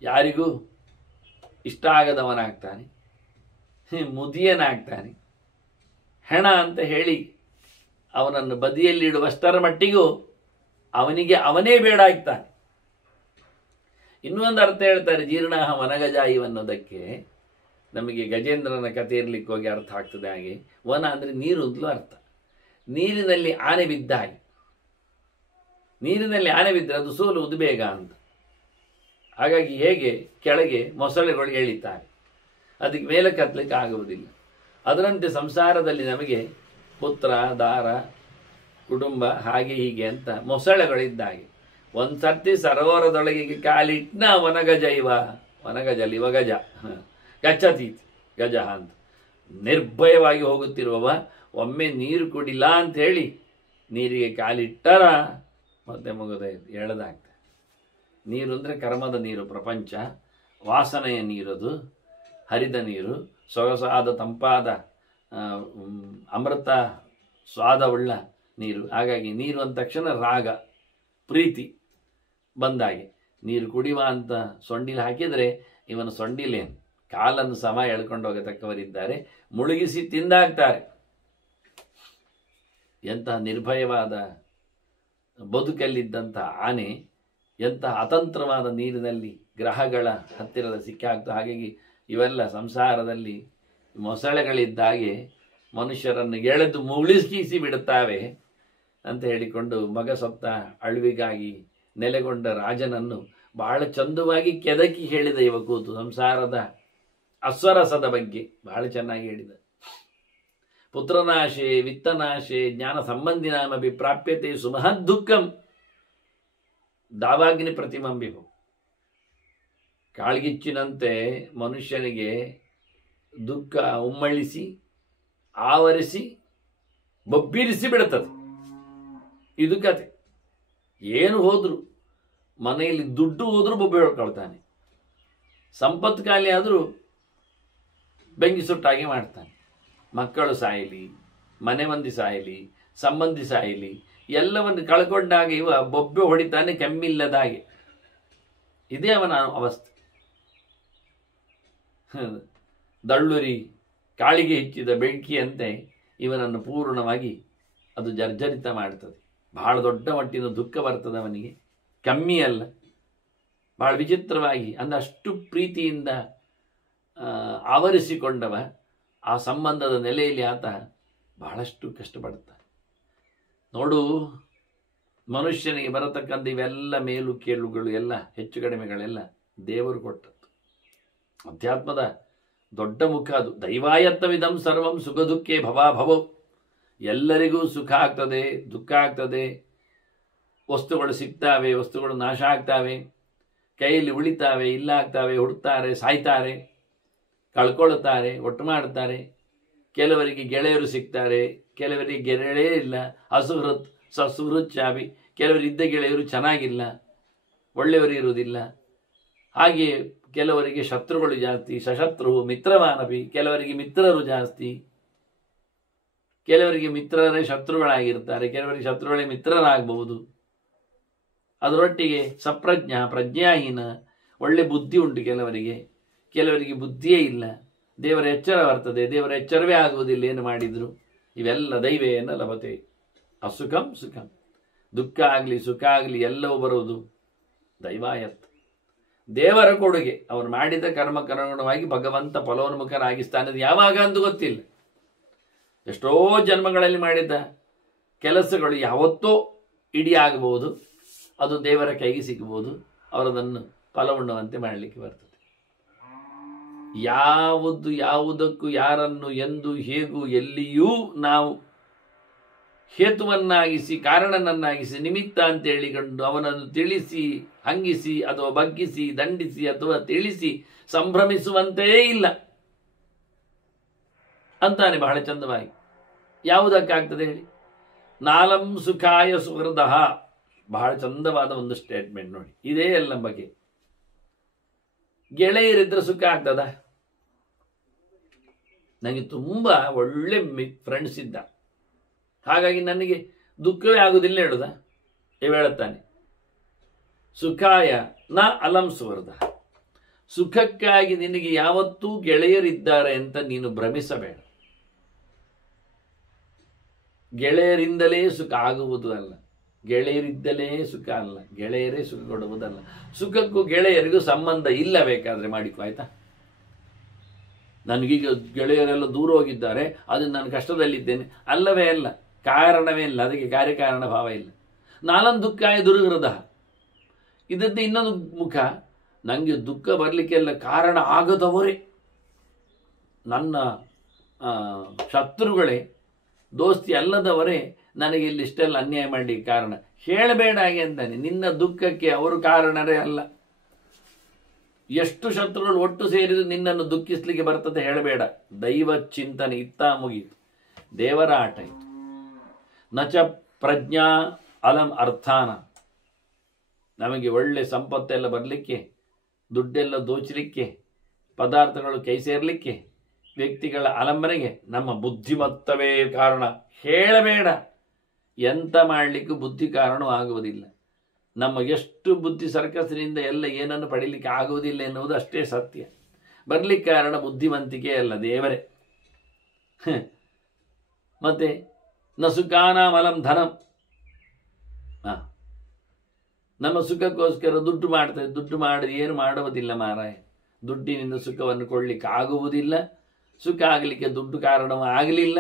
ಯಾರಿಗೂ ಇಷ್ಟ ಆಗದವನಾಗ್ತಾನೆ, ಮುದಿಯನಾಗ್ತಾನೆ. ಹೆಣ ಅಂತ ಹೇಳಿ ಅವನನ್ನು ಬದಿಯಲ್ಲಿಡುವಷ್ಟರ ಮಟ್ಟಿಗೂ ಅವನಿಗೆ ಅವನೇ ಬೇಡ ಆಗ್ತಾನೆ. ಇನ್ನೊಂದು ಅರ್ಥ ಹೇಳ್ತಾರೆ ಜೀರ್ಣಾಹ ವನಗಜಾಯಿವನ್ನೋದಕ್ಕೆ. ನಮಗೆ ಗಜೇಂದ್ರನ ಕಥೆ ಇರ್ಲಿಕ್ಕೆ ಹೋಗಿ ಅರ್ಥ ಆಗ್ತದೆ. ಹಾಗೆ ವನ ಅಂದರೆ ನೀರು ಅಂತಲೂ ಅರ್ಥ. ನೀರಿನಲ್ಲಿ ಆನೆ ಬಿದ್ದ ಹಾಗೆ. ನೀರಿನಲ್ಲಿ ಆನೆ ಬಿದ್ದರೆ ಅದು ಸೋಲುವುದು ಬೇಗ ಅಂತ. ಹಾಗಾಗಿ ಹೇಗೆ ಕೆಳಗೆ ಮೊಸಳೆಗಳು ಎಳಿತಾರೆ, ಅದಕ್ಕೆ ಮೇಲೆ ಕತ್ತಲಿಕ್ಕೆ ಆಗುವುದಿಲ್ಲ. ಅದರಂತೆ ಸಂಸಾರದಲ್ಲಿ ನಮಗೆ ಪುತ್ರ, ದಾರ, ಕುಟುಂಬ, ಹಾಗೆ ಹೀಗೆ ಅಂತ ಮೊಸಳೆಗಳಿದ್ದಾಗೆ. ಒಂದು ಸರ್ತಿ ಸರೋವರದೊಳಗೆ ಕಾಲಿಟ್ನ ವನಗಜ ವನಗಜಲ್ಲಿ ಇವ ಗಜ ಗಚ್ಚತೀತಿ ಗಜ ಅಂತ ನಿರ್ಭಯವಾಗಿ ಹೋಗುತ್ತಿರುವವ ಒಮ್ಮೆ ನೀರು ಕುಡಿಲ್ಲ ಅಂತ ಹೇಳಿ ನೀರಿಗೆ ಕಾಲಿಟ್ಟರ ಮತ್ತೆ ಮುಗದ ಎಳೆದಾಗ್ತದೆ. ನೀರು ಅಂದರೆ ಕರ್ಮದ ನೀರು, ಪ್ರಪಂಚ ವಾಸನೆಯ ನೀರದು, ಹರಿದ ನೀರು, ಸೊಗಸಾದ ತಂಪಾದ ಅಮೃತ ಸ್ವಾದವುಳ್ಳ ನೀರು. ಹಾಗಾಗಿ ನೀರು ಅಂದ ತಕ್ಷಣ ರಾಗ, ಪ್ರೀತಿ ಬಂದಾಗೆ. ನೀರು ಕುಡಿಯುವ ಅಂತ ಸೊಂಡಿಲು ಹಾಕಿದರೆ ಇವನು ಸೊಂಡಿಲೇನು ಕಾಲನ್ನು ಸಮ ಎಳ್ಕೊಂಡು ಹೋಗತಕ್ಕವರಿದ್ದಾರೆ, ಮುಳುಗಿಸಿ ತಿಂದಾಗ್ತಾರೆ. ಎಂತಹ ನಿರ್ಭಯವಾದ ಬದುಕಲ್ಲಿದ್ದಂಥ ಆನೆ ಎಂತಹ ಅತಂತ್ರವಾದ ನೀರಿನಲ್ಲಿ ಗ್ರಹಗಳ ಹತ್ತಿರದ ಸಿಕ್ಕಾಗ್ತದೆ. ಹಾಗಾಗಿ ಇವೆಲ್ಲ ಸಂಸಾರದಲ್ಲಿ ಮೊಸಳೆಗಳಿದ್ದಾಗೆ ಮನುಷ್ಯರನ್ನು ಎಳೆದು ಮುಳುಗಿಸಿ ಬಿಡುತ್ತಾವೆ ಅಂತ ಹೇಳಿಕೊಂಡು ಮಗ ಸತ್ತ ಅಳುವಿಗಾಗಿ ನೆಲೆಗೊಂಡ ರಾಜನನ್ನು ಬಹಳ ಚಂದವಾಗಿ ಕೆದಕಿ ಹೇಳಿದ ಇವ ಕೂತು. ಸಂಸಾರದ ಅಸ್ವರಸದ ಬಗ್ಗೆ ಬಹಳ ಚೆನ್ನಾಗಿ ಹೇಳಿದ. ಪುತ್ರನಾಶೆ ವಿತ್ತನಾಶೆ ಜ್ಞಾನ ಸಂಬಂಧಿನಾಮಪಿ ಪ್ರಾಪ್ಯತೆ ಸುಮಹದ್ ದುಃಖಂ ದಾವಾಗ್ನಿ ಪ್ರತಿಮಂಬಿಹು. ಕಾಳ್ಗಿಚ್ಚಿನಂತೆ ಮನುಷ್ಯನಿಗೆ ದುಃಖ ಉಮ್ಮಳಿಸಿ ಆವರಿಸಿ ಬೊಬ್ಬಿರಿಸಿ ಬಿಡುತ್ತದೆ. ಇದು ಕತೆ. ಏನು ಹೋದ್ರು, ಮನೆಯಲ್ಲಿ ದುಡ್ಡು ಹೋದ್ರೂ ಬೊಬ್ಬೆ ಹೊಡ್ಕೊಳ್ತಾನೆ, ಸಂಪತ್ತು ಖಾಲಿ ಆದರೂ ಬೆಂಕಿ ಸುಟ್ಟಾಗಿ ಮಾಡ್ತಾನೆ. ಮಕ್ಕಳು ಸಾಯಲಿ, ಮನೆ ಮಂದಿ ಸಾಯಲಿ, ಸಂಬಂಧಿ ಸಾಯಲಿ, ಎಲ್ಲವನ್ನು ಕಳ್ಕೊಂಡಾಗ ಇವ ಬೊಬ್ಬೆ ಹೊಡಿತಾನೆ ಕೆಮ್ಮಿಲ್ಲದ ಹಾಗೆ. ಇದೇ ಅವನ ಅವಸ್ಥೆ. ದಳ್ಳುರಿ ಕಾಳಿಗೆ ಹೆಚ್ಚಿದ ಬೆಂಕಿಯಂತೆ ಇವನನ್ನು ಪೂರ್ಣವಾಗಿ ಅದು ಜರ್ಜರಿತ ಮಾಡ್ತದೆ. ಬಹಳ ದೊಡ್ಡ ಮಟ್ಟಿನ ದುಃಖ ಬರ್ತದೆ ಅವನಿಗೆ, ಕಮ್ಮಿ ಅಲ್ಲ. ಬಹಳ ವಿಚಿತ್ರವಾಗಿ ಅಂದರೆ ಅಷ್ಟು ಪ್ರೀತಿಯಿಂದ ಆವರಿಸಿಕೊಂಡವ ಆ ಸಂಬಂಧದ ನೆಲೆಯಲ್ಲಿ ಆತ ಬಹಳಷ್ಟು ಕಷ್ಟಪಡ್ತಾನೆ. ನೋಡು, ಮನುಷ್ಯನಿಗೆ ಬರತಕ್ಕಂಥ ಇವೆಲ್ಲ ಮೇಲು ಕೇಳುಗಳು ಎಲ್ಲ ಹೆಚ್ಚು ಕಡಿಮೆಗಳೆಲ್ಲ ದೇವರು ಕೊಟ್ಟದ್ದು. ಅಧ್ಯಾತ್ಮದ ದೊಡ್ಡ ಮುಖ ಅದು. ದೈವಾಯತ್ತವಿದಂ ಸರ್ವಂ ಸುಖ ದುಃಖೇ ಭವಾಭವೋ. ಎಲ್ಲರಿಗೂ ಸುಖ ಆಗ್ತದೆ, ದುಃಖ ಆಗ್ತದೆ, ವಸ್ತುಗಳು ಸಿಗ್ತಾವೆ, ವಸ್ತುಗಳು ನಾಶ ಆಗ್ತಾವೆ, ಕೈಯಲ್ಲಿ ಉಳಿತಾವೆ, ಇಲ್ಲ ಆಗ್ತಾವೆ, ಹುಡ್ತಾರೆ, ಸಾಯ್ತಾರೆ, ಕಳ್ಕೊಳ್ತಾರೆ, ಒಟ್ಟು ಮಾಡ್ತಾರೆ. ಕೆಲವರಿಗೆ ಗೆಳೆಯರು ಸಿಗ್ತಾರೆ, ಕೆಲವರಿಗೆ ಗೆಳೆಯೇ ಇಲ್ಲ. ಅಸುಹೃತ್ ಸಸುಹೃಚ್ಚಾವಿ. ಕೆಲವರಿದ್ದ ಗೆಳೆಯರು ಚೆನ್ನಾಗಿಲ್ಲ, ಒಳ್ಳೆಯವರು ಇರುವುದಿಲ್ಲ. ಹಾಗೆ ಕೆಲವರಿಗೆ ಶತ್ರುಗಳು ಜಾಸ್ತಿ, ಸಶತ್ರು ಮಿತ್ರವಾನಪಿ. ಕೆಲವರಿಗೆ ಮಿತ್ರರು ಜಾಸ್ತಿ, ಕೆಲವರಿಗೆ ಮಿತ್ರರೇ ಶತ್ರುಗಳಾಗಿರ್ತಾರೆ, ಕೆಲವರಿಗೆ ಶತ್ರುಗಳೇ ಮಿತ್ರರಾಗಬಹುದು. ಅದರೊಟ್ಟಿಗೆ ಸಪ್ರಜ್ಞ, ಪ್ರಜ್ಞಾಹೀನ, ಒಳ್ಳೆ ಬುದ್ಧಿ ಉಂಟು ಕೆಲವರಿಗೆ, ಕೆಲವರಿಗೆ ಬುದ್ಧಿಯೇ ಇಲ್ಲ. ದೇವರ ಎಚ್ಚರ ಬರ್ತದೆ, ದೇವರ ಎಚ್ಚರವೇ ಆಗುವುದಿಲ್ಲ ಏನು ಮಾಡಿದ್ರು. ಇವೆಲ್ಲ ದೈವೇನ ಲಭತೆ. ಅಸುಖಂ ಸುಖಂ, ದುಃಖ ಆಗಲಿ ಸುಖ ಆಗಲಿ ಎಲ್ಲವೂ ಬರುವುದು ದೈವಾಯತ್, ದೇವರ ಕೊಡುಗೆ. ಅವರು ಮಾಡಿದ ಕರ್ಮಕ್ಕನುಗುಣವಾಗಿ ಭಗವಂತ ಫಲೋನ್ಮುಖನಾಗಿಸ್ತಾನದು ಯಾವಾಗ ಅಂದು ಗೊತ್ತಿಲ್ಲ. ಎಷ್ಟೋ ಜನ್ಮಗಳಲ್ಲಿ ಮಾಡಿದ ಕೆಲಸಗಳು ಯಾವತ್ತೋ ಇಡೀ ಆಗಬಹುದು, ಅದು ದೇವರ ಕೈಗೆ ಸಿಗಬಹುದು, ಅವರದನ್ನು ಫಲ ಉಣ್ಣುವಂತೆ ಮಾಡಲಿಕ್ಕೆ ಬರ್ತದೆ. ಯಾವುದಕ್ಕೂ ಯಾರನ್ನು ಎಂದು ಹೇಗೂ ಎಲ್ಲಿಯೂ ನಾವು ಹೇತುವನ್ನಾಗಿಸಿ, ಕಾರಣನನ್ನಾಗಿಸಿ, ನಿಮಿತ್ತ ಅಂತ ಹೇಳಿಕೊಂಡು ಅವನನ್ನು ತಿಳಿಸಿ, ಹಂಗಿಸಿ ಅಥವಾ ಬಗ್ಗಿಸಿ, ದಂಡಿಸಿ ಅಥವಾ ತಿಳಿಸಿ ಸಂಭ್ರಮಿಸುವಂತೇ ಇಲ್ಲ ಅಂತಾನೆ ಬಹಳ ಚಂದವಾಗಿ. ಯಾವುದಕ್ಕಾಗ್ತದೆ ಹೇಳಿ? ನಾಲಂ ಸುಖಾಯ ಸುಹೃದ. ಬಹಳ ಚಂದವಾದ ಒಂದು ಸ್ಟೇಟ್ಮೆಂಟ್ ನೋಡಿ. ಇದೇ ಎಲ್ಲ ಬಗ್ಗೆ ಗೆಳೆಯರಿದ್ರೆ ಸುಖ ಆಗ್ತದ? ನನಗೆ ತುಂಬ ಒಳ್ಳೆ ಫ್ರೆಂಡ್ಸ್ ಇದ್ದ, ಹಾಗಾಗಿ ನನಗೆ ದುಃಖವೇ ಆಗುವುದಿಲ್ಲ ಹೇಳುದ. ಹೇಳುತ್ತಾನೆ, ಸುಖಾಯ ನ ಅಲಂ ಸುವರ್ಧ, ಸುಖಕ್ಕಾಗಿ ನಿನಗೆ ಯಾವತ್ತೂ ಗೆಳೆಯರಿದ್ದಾರೆ ಅಂತ ನೀನು ಭ್ರಮಿಸಬೇಡ. ಗೆಳೆಯರಿಂದಲೇ ಸುಖ ಆಗುವುದು ಅಲ್ಲ, ಗೆಳೆಯರಿದ್ದಲೇ ಸುಖ ಅಲ್ಲ, ಗೆಳೆಯರೇ ಸುಖ ಕೊಡುವುದಲ್ಲ. ಸುಖಕ್ಕೂ ಗೆಳೆಯರಿಗೂ ಸಂಬಂಧ ಇಲ್ಲ, ಬೇಕಾದ್ರೆ ಮಾಡಿಕೊ ಆಯ್ತಾ. ನನಗೀಗ ಗೆಳೆಯರೆಲ್ಲ ದೂರ ಹೋಗಿದ್ದಾರೆ, ಅದು ನಾನು ಕಷ್ಟದಲ್ಲಿದ್ದೇನೆ, ಅಲ್ಲವೇ ಅಲ್ಲ, ಕಾರಣವೇ ಇಲ್ಲ, ಅದಕ್ಕೆ ಕಾರ್ಯಕಾರಣ ಭಾವ ಇಲ್ಲ. ನಾಲಂ ದುಃಖಾಯ ದುರ್ಹೃದ, ಇದದ್ದು ಇನ್ನೊಂದು ಮುಖ. ನನಗೆ ದುಃಖ ಬರಲಿಕ್ಕೆಲ್ಲ ಕಾರಣ ಆಗದವರೇ, ನನ್ನ ಶತ್ರುಗಳೇ, ದೋಸ್ತಿ ಅಲ್ಲದವರೇ ನನಗೆ ಇಲ್ಲಿ ಇಷ್ಟೆಲ್ಲ ಅನ್ಯಾಯ ಮಾಡಲಿಕ್ಕೆ ಕಾರಣ. ಹೇಳಬೇಡ ಹಾಗೆ ಅಂತಾನೆ, ನಿನ್ನ ದುಃಖಕ್ಕೆ ಅವರು ಕಾರಣರೇ ಅಲ್ಲ. ಎಷ್ಟು ಶತ್ರುಗಳು ಒಟ್ಟು ಸೇರಿದು ನಿನ್ನನ್ನು ದುಃಖಿಸ್ಲಿಕ್ಕೆ ಬರ್ತದೆ ಹೇಳಬೇಡ. ದೈವ ಚಿಂತನೆ ಇತ್ತ ಮುಗೀತು, ದೇವರ ಆಟ ಇತ್ತು. ನಚ ಪ್ರಜ್ಞಾ ಅಲಂ ಅರ್ಥಾನ, ನಮಗೆ ಒಳ್ಳೆ ಸಂಪತ್ತೆಲ್ಲ ಬರಲಿಕ್ಕೆ, ದುಡ್ಡೆಲ್ಲ ದೋಚಲಿಕ್ಕೆ, ಪದಾರ್ಥಗಳು ಕೈ ಸೇರಲಿಕ್ಕೆ, ವ್ಯಕ್ತಿಗಳ ಅಲಂಬನೆಗೆ ನಮ್ಮ ಬುದ್ಧಿಮತ್ತವೇ ಕಾರಣ. ಹೇಳಬೇಡ, ಎಂತ ಮಾಡಲಿಕ್ಕೂ ಬುದ್ಧಿ ಕಾರಣವಾಗುವುದಿಲ್ಲ. ನಮ್ಮ ಎಷ್ಟು ಬುದ್ಧಿ ಸರ್ಕಸ್ನಿಂದ ಎಲ್ಲ ಏನನ್ನು ಪಡೀಲಿಕ್ಕೆ ಆಗುವುದಿಲ್ಲ ಎನ್ನುವುದು ಅಷ್ಟೇ ಸತ್ಯ. ಬರಲಿಕ್ಕೆ ಕಾರಣ ಬುದ್ಧಿವಂತಿಕೆ ಅಲ್ಲ, ದೇವರೇ. ಮತ್ತೆ ನ ಸುಖಾನಾಮಲಂ ಧನಂ, ನಮ್ಮ ಸುಖಕ್ಕೋಸ್ಕರ ದುಡ್ಡು ಮಾಡ್ತೇವೆ, ದುಡ್ಡು ಮಾಡಿದ್ರೆ ಏನು ಮಾಡುವುದಿಲ್ಲ ಮಾರಾಯ. ದುಡ್ಡಿನಿಂದ ಸುಖವನ್ನು ಕೊಡಲಿಕ್ಕೆ ಆಗುವುದಿಲ್ಲ, ಸುಖ ಆಗಲಿಕ್ಕೆ ದುಡ್ಡು ಕಾರಣವೂ ಆಗಲಿಲ್ಲ.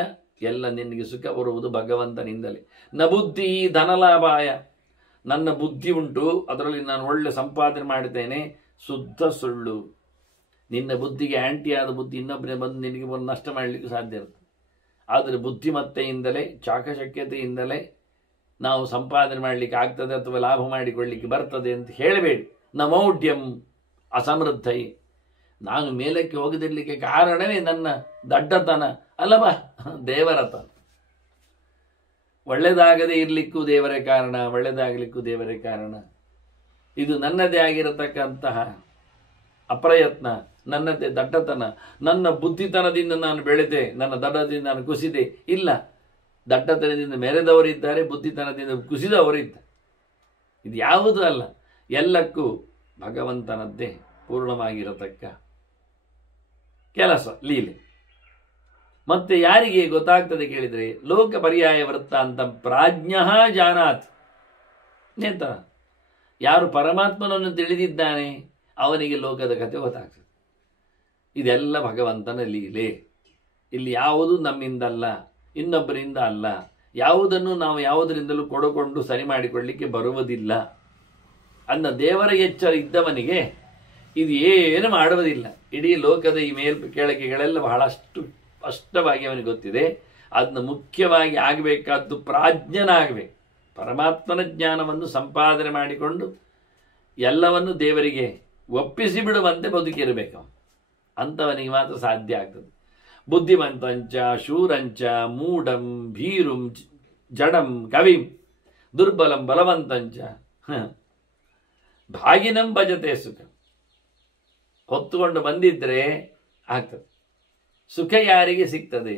ಎಲ್ಲ ನಿನಗೆ ಸುಖ ಬರುವುದು ಭಗವಂತನಿಂದಲೇ. ನ ಬುದ್ಧಿ ಧನಲಾಭಾಯ, ನನ್ನ ಬುದ್ಧಿ ಉಂಟು, ಅದರಲ್ಲಿ ನಾನು ಒಳ್ಳೆ ಸಂಪಾದನೆ ಮಾಡುತ್ತೇನೆ, ಶುದ್ಧ ಸುಳ್ಳು. ನಿನ್ನ ಬುದ್ಧಿಗೆ ಆಂಟಿಯಾದ ಬುದ್ಧಿ ಇನ್ನೊಬ್ಬರೇ ಬಂದು ನಿನಗೆ ಒಂದು ನಷ್ಟ ಮಾಡಲಿಕ್ಕೆ ಸಾಧ್ಯ ಇರುತ್ತೆ. ಆದರೆ ಬುದ್ಧಿಮತ್ತೆಯಿಂದಲೇ, ಚಾಕಶಕ್ಯತೆಯಿಂದಲೇ ನಾವು ಸಂಪಾದನೆ ಮಾಡಲಿಕ್ಕೆ ಆಗ್ತದೆ ಅಥವಾ ಲಾಭ ಮಾಡಿಕೊಳ್ಳಲಿಕ್ಕೆ ಬರ್ತದೆ ಅಂತ ಹೇಳಬೇಡಿ. ನ ಮೌಢ್ಯಂ ಅಸಮೃದ್ಧೈ, ನಾನು ಮೇಲಕ್ಕೆ ಹೋಗದಿರಲಿಕ್ಕೆ ಕಾರಣವೇ ನನ್ನ ದಡ್ಡತನ ಅಲ್ಲವಾ, ದೇವರತನ. ಒಳ್ಳೆದಾಗದೇ ಇರಲಿಕ್ಕೂ ದೇವರೇ ಕಾರಣ, ಒಳ್ಳೆದಾಗಲಿಕ್ಕೂ ದೇವರೇ ಕಾರಣ. ಇದು ನನ್ನದೇ ಆಗಿರತಕ್ಕಂತಹ ಅಪ್ರಯತ್ನ, ನನ್ನದೇ ದಡ್ಡತನ. ನನ್ನ ಬುದ್ಧಿತನದಿಂದ ನಾನು ಬೆಳೆದೆ, ನನ್ನ ದಡ್ಡದಿಂದ ನಾನು ಕುಸಿದೆ ಇಲ್ಲ. ದಡ್ಡತನದಿಂದ ಮೆರೆದವರಿದ್ದಾರೆ, ಬುದ್ಧಿತನದಿಂದ ಕುಸಿದವರಿದ್ದಾರೆ. ಇದು ಯಾವುದೂ ಅಲ್ಲ, ಎಲ್ಲಕ್ಕೂ ಭಗವಂತನದ್ದೇ ಪೂರ್ಣವಾಗಿರತಕ್ಕ ಕೆಲಸ, ಲೀಲೆ. ಮತ್ತೆ ಯಾರಿಗೆ ಗೊತ್ತಾಗ್ತದೆ ಕೇಳಿದರೆ, ಲೋಕ ಪರ್ಯಾಯ ವೃತ್ತಾಂತ ಪ್ರಾಜ್ಞ ಜಾನಾತ್ ಅಂತ. ಯಾರು ಪರಮಾತ್ಮನನ್ನು ತಿಳಿದಿದ್ದಾನೆ ಅವನಿಗೆ ಲೋಕದ ಕಥೆ ಗೊತ್ತಾಗ್ತದೆ. ಇದೆಲ್ಲ ಭಗವಂತನ ಲೀಲೆ. ಇಲ್ಲಿ ಯಾವುದು ನಮ್ಮಿಂದಲ್ಲ, ಇನ್ನೊಬ್ಬರಿಂದ ಅಲ್ಲ. ಯಾವುದನ್ನು ನಾವು ಯಾವುದರಿಂದಲೂ ಕೊಡಕೊಂಡು ಸರಿ ಮಾಡಿಕೊಳ್ಳಲಿಕ್ಕೆ ಬರುವುದಿಲ್ಲ ಅನ್ನ ದೇವರ ಎಚ್ಚರ ಇದ್ದವನಿಗೆ ಇದು ಏನು ಮಾಡುವುದಿಲ್ಲ. ಇಡೀ ಲೋಕದ ಈ ಕೆಳಗೆಗಳೆಲ್ಲ ಬಹಳಷ್ಟು ಸ್ಪಷ್ಟವಾಗಿ ಅವನಿಗೆ ಗೊತ್ತಿದೆ. ಅದನ್ನು ಮುಖ್ಯವಾಗಿ ಆಗಬೇಕಾದ್ದು ಪ್ರಾಜ್ಞನಾಗಬೇಕು. ಪರಮಾತ್ಮನ ಜ್ಞಾನವನ್ನು ಸಂಪಾದನೆ ಮಾಡಿಕೊಂಡು ಎಲ್ಲವನ್ನು ದೇವರಿಗೆ ಒಪ್ಪಿಸಿ ಬಿಡುವಂತೆ ಬದುಕಿರಬೇಕು. ಅಂಥವನಿಗೆ ಮಾತ್ರ ಸಾಧ್ಯ ಆಗ್ತದೆ. ಬುದ್ಧಿವಂತಂಚ ಶೂರಂಚ ಮೂಢಂ ಭೀರುಂ ಜಡಂ ಕವಿಂ ದುರ್ಬಲಂ ಬಲವಂತಂಚ ಭಾಗಿನಂ ಭಜತೆ ಸುಖ. ಹೊತ್ತುಕೊಂಡು ಬಂದಿದ್ರೆ ಆಗ್ತದೆ. ಸುಖ ಯಾರಿಗೆ ಸಿಗ್ತದೆ?